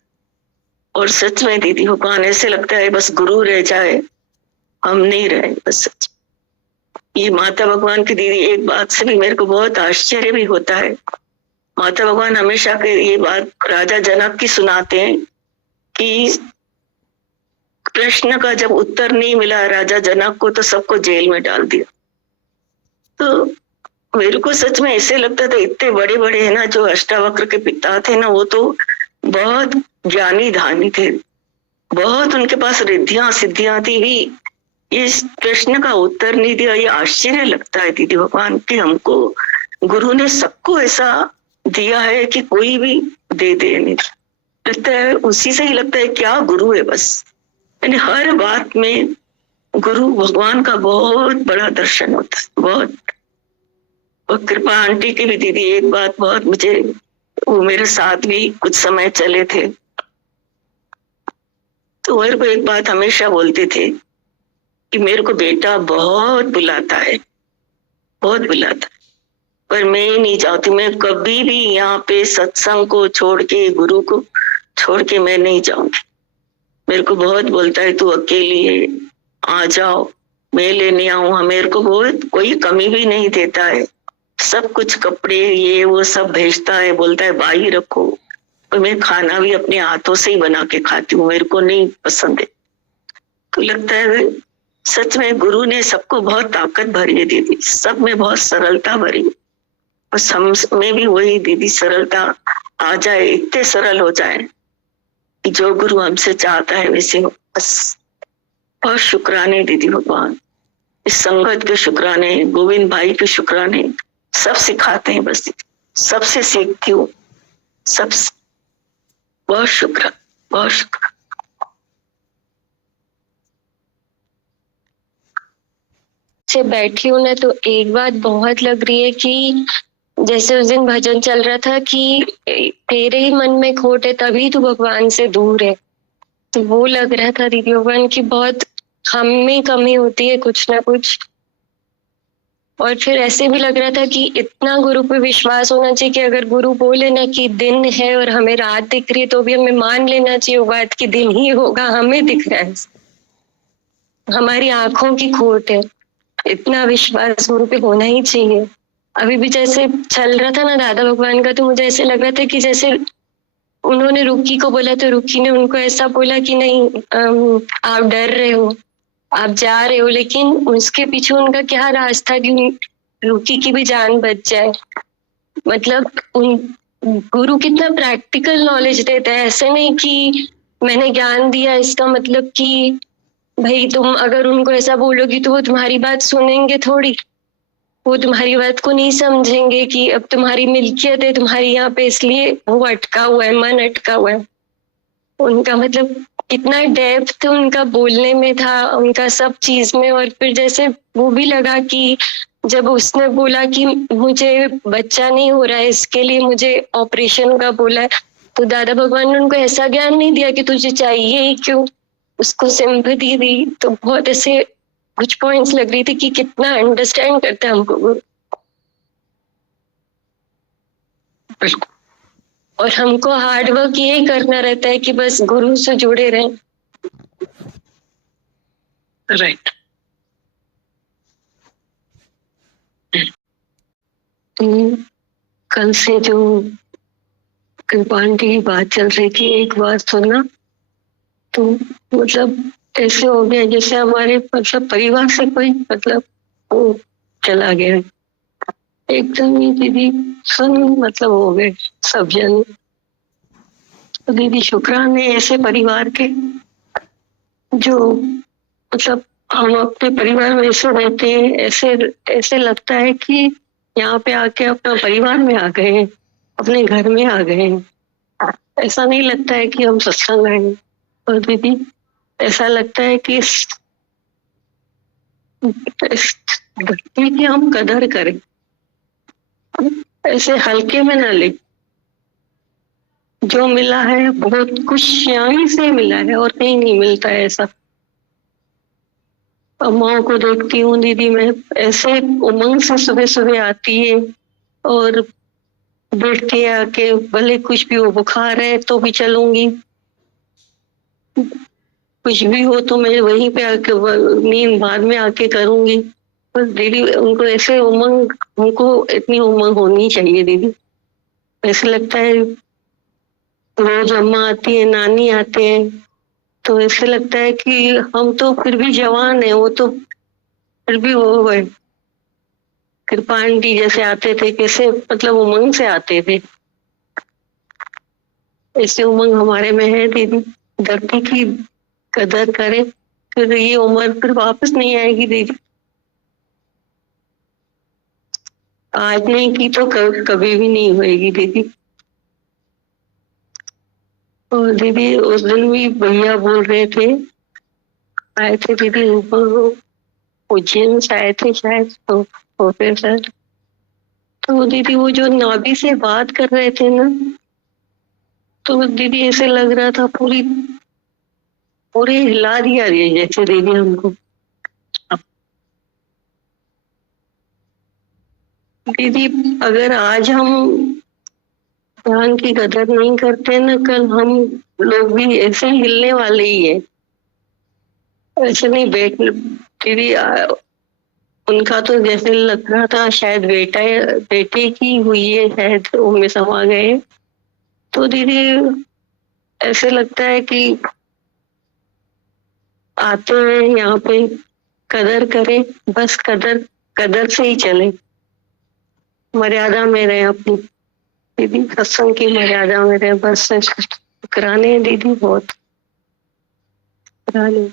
और सच में दीदी भगवान ऐसे लगता है बस गुरु रह जाए, हम नहीं रहे बस। सच ये माता भगवान की दीदी एक बात से भी मेरे को बहुत आश्चर्य भी होता है। माता भगवान हमेशा के ये बात राजा जनक की सुनाते हैं कि प्रश्न का जब उत्तर नहीं मिला राजा जनक को तो सबको जेल में डाल दिया। तो मेरे को सच में ऐसे लगता था इतने बड़े बड़े है ना जो अष्टावक्र के पिता थे ना, वो तो बहुत ज्ञानी धानी थे, बहुत उनके पास रिद्धियां सिद्धियां थी भी, इस प्रश्न का उत्तर नहीं दिया। ये आश्चर्य लगता है दीदी भगवान कि हमको गुरु ने सबको ऐसा दिया है कि कोई भी दे दे नहीं। लगता है उसी से ही लगता है क्या गुरु है बस। यानी हर बात में गुरु भगवान का बहुत बड़ा दर्शन होता है, बहुत। और कृपा आंटी की भी दीदी एक बात बहुत मुझे, वो मेरे साथ भी कुछ समय चले थे, तो मेरे को एक बात हमेशा बोलते थे कि मेरे को बेटा बहुत बुलाता है, बहुत बुलाता है, पर मैं नहीं चाहती। मैं कभी भी यहाँ पे सत्संग को छोड़ के, गुरु को छोड़ के मैं नहीं जाऊंगी। मेरे को बहुत बोलता है तू अकेली है, आ जाओ, मैं लेने आऊँ। मेरे को बहुत कोई कमी भी नहीं देता है, सब कुछ कपड़े ये वो सब भेजता है, बोलता है बाई रखो। और मैं खाना भी अपने हाथों से ही बना के खाती हूँ, मेरे को नहीं पसंद है। तो लगता है सच में गुरु ने सबको बहुत ताकत भरी है दीदी, सब में बहुत सरलता भरी है। बस हम में भी वही दीदी सरलता आ जाए, इतने सरल हो जाए कि जो गुरु हमसे चाहता है वैसे हो। बस बहुत शुक्राने दीदी भगवान, इस संगत के शुक्राने, गोविंद भाई के शुक्राने, सब सिखाते हैं, बस सबसे सीखती हूँ, सब। बहुत शुक्र, बहुत शुक्र। से बैठी हूँ ना, तो एक बात बहुत लग रही है कि जैसे उस दिन भजन चल रहा था कि तेरे ही मन में खोट है तभी तू भगवान से दूर है, तो वो लग रहा था दीदी भगवान की बहुत हम में कमी होती है कुछ ना कुछ। और फिर ऐसे भी लग रहा था कि इतना गुरु पे विश्वास होना चाहिए कि अगर गुरु बोले ना कि दिन है और हमें रात दिख रही है, तो भी हमें मान लेना चाहिए वो बात कि दिन ही होगा, हमें दिख रहा है, हमारी आंखों की खोट है। इतना विश्वास गुरु पे होना ही चाहिए। अभी भी जैसे चल रहा था ना दादा भगवान का, तो मुझे ऐसे लग रहा था कि जैसे उन्होंने रुकी को बोला तो रुकी ने उनको ऐसा बोला कि नहीं आप डर रहे हो, आप जा रहे हो, लेकिन उसके पीछे उनका क्या राज था कि रुकी की भी जान बच जाए। मतलब उन गुरु कितना प्रैक्टिकल नॉलेज देता है, ऐसे नहीं कि मैंने ज्ञान दिया इसका मतलब कि भाई तुम अगर उनको ऐसा बोलोगी तो वो तुम्हारी बात सुनेंगे थोड़ी, वो तुम्हारी बात को नहीं समझेंगे कि अब तुम्हारी मिल्कियत है तुम्हारी यहाँ पे, इसलिए वो अटका हुआ है, मन अटका हुआ है। उनका मतलब इतना डेप्थ उनका बोलने में था, उनका सब चीज में। और फिर जैसे वो भी लगा कि जब उसने बोला कि मुझे बच्चा नहीं हो रहा है, इसके लिए मुझे ऑपरेशन का बोला है, तो दादा भगवान ने उनको ऐसा ज्ञान नहीं दिया कि तुझे चाहिए ही क्यों, उसको सिंपैथी दी। तो बहुत ऐसे कुछ पॉइंट्स लग रही थी कि कितना अंडरस्टैंड करता है हमको गुरु। और हमको हार्ड वर्क यही करना रहता है कि बस गुरु से जुड़े रहें। राइट। कल से जो कृपांटी की बात चल रही थी, एक बात सुनना, तो मतलब ऐसे हो गया जैसे हमारे मतलब परिवार से कोई मतलब वो चला गया एकदम ही। दीदी सुन मतलब हो गए सब जन। तो दीदी शुक्रान है ऐसे परिवार के जो मतलब हम अपने परिवार में ऐसे रहते हैं, ऐसे ऐसे लगता है कि यहाँ पे आके अपना परिवार में आ गए हैं, अपने घर में आ गए हैं। ऐसा नहीं लगता है कि हम सत्संग आए हैं। और दीदी ऐसा लगता है कि इस भक्ति की हम कदर करें, ऐसे हल्के में ना ले। जो मिला है बहुत कुछ यहाँ से मिला है और कहीं नहीं मिलता है ऐसा। अम्माओं को देखती हूँ दीदी, मैं ऐसे उमंग से सुबह सुबह आती है और बैठती है आके, भले कुछ भी हो, बुखार है तो भी चलूंगी, कुछ भी हो तो मैं वहीं पे आके नींद बाद में आके करूंगी। बस दीदी उनको ऐसे उमंग, उनको इतनी उमंग होनी चाहिए दीदी। ऐसे लगता है रोज अम्मा आती है, नानी आते हैं, तो ऐसे लगता है कि हम तो फिर भी जवान है, वो तो फिर भी वो है। कृपा आंटी जैसे आते थे, कैसे मतलब उमंग से आते थे, ऐसे उमंग हमारे में है दीदी। धरती की कदर करें, फिर ये उम्र फिर वापस नहीं आएगी दीदी। आज नहीं की तो कभी भी नहीं होएगी दीदी। और दीदी उस दिन भी भैया बोल रहे थे, आए थे दीदी ऊपर, उज्जैन से आए थे शायद प्रोफेसर, तो दीदी वो जो नाभि से बात कर रहे थे ना, तो दीदी ऐसे लग रहा था पूरे हिला दिया जैसे दीदी हमको। दीदी अगर आज हम ध्यान की कदर नहीं करते ना, कल हम लोग भी ऐसे हिलने वाले ही है। ऐसे नहीं बैठ दीदी उनका तो जैसे लग रहा था शायद बेटे की हुई है, शायद उनमें समा गए। तो दीदी ऐसे लगता है कि आते हैं यहाँ पे, कदर करें, बस कदर से ही चले, मर्यादा में रहे अपनी दीदी, सत्संग की मर्यादा में रहे, बस कराने दीदी, बहुत कराने।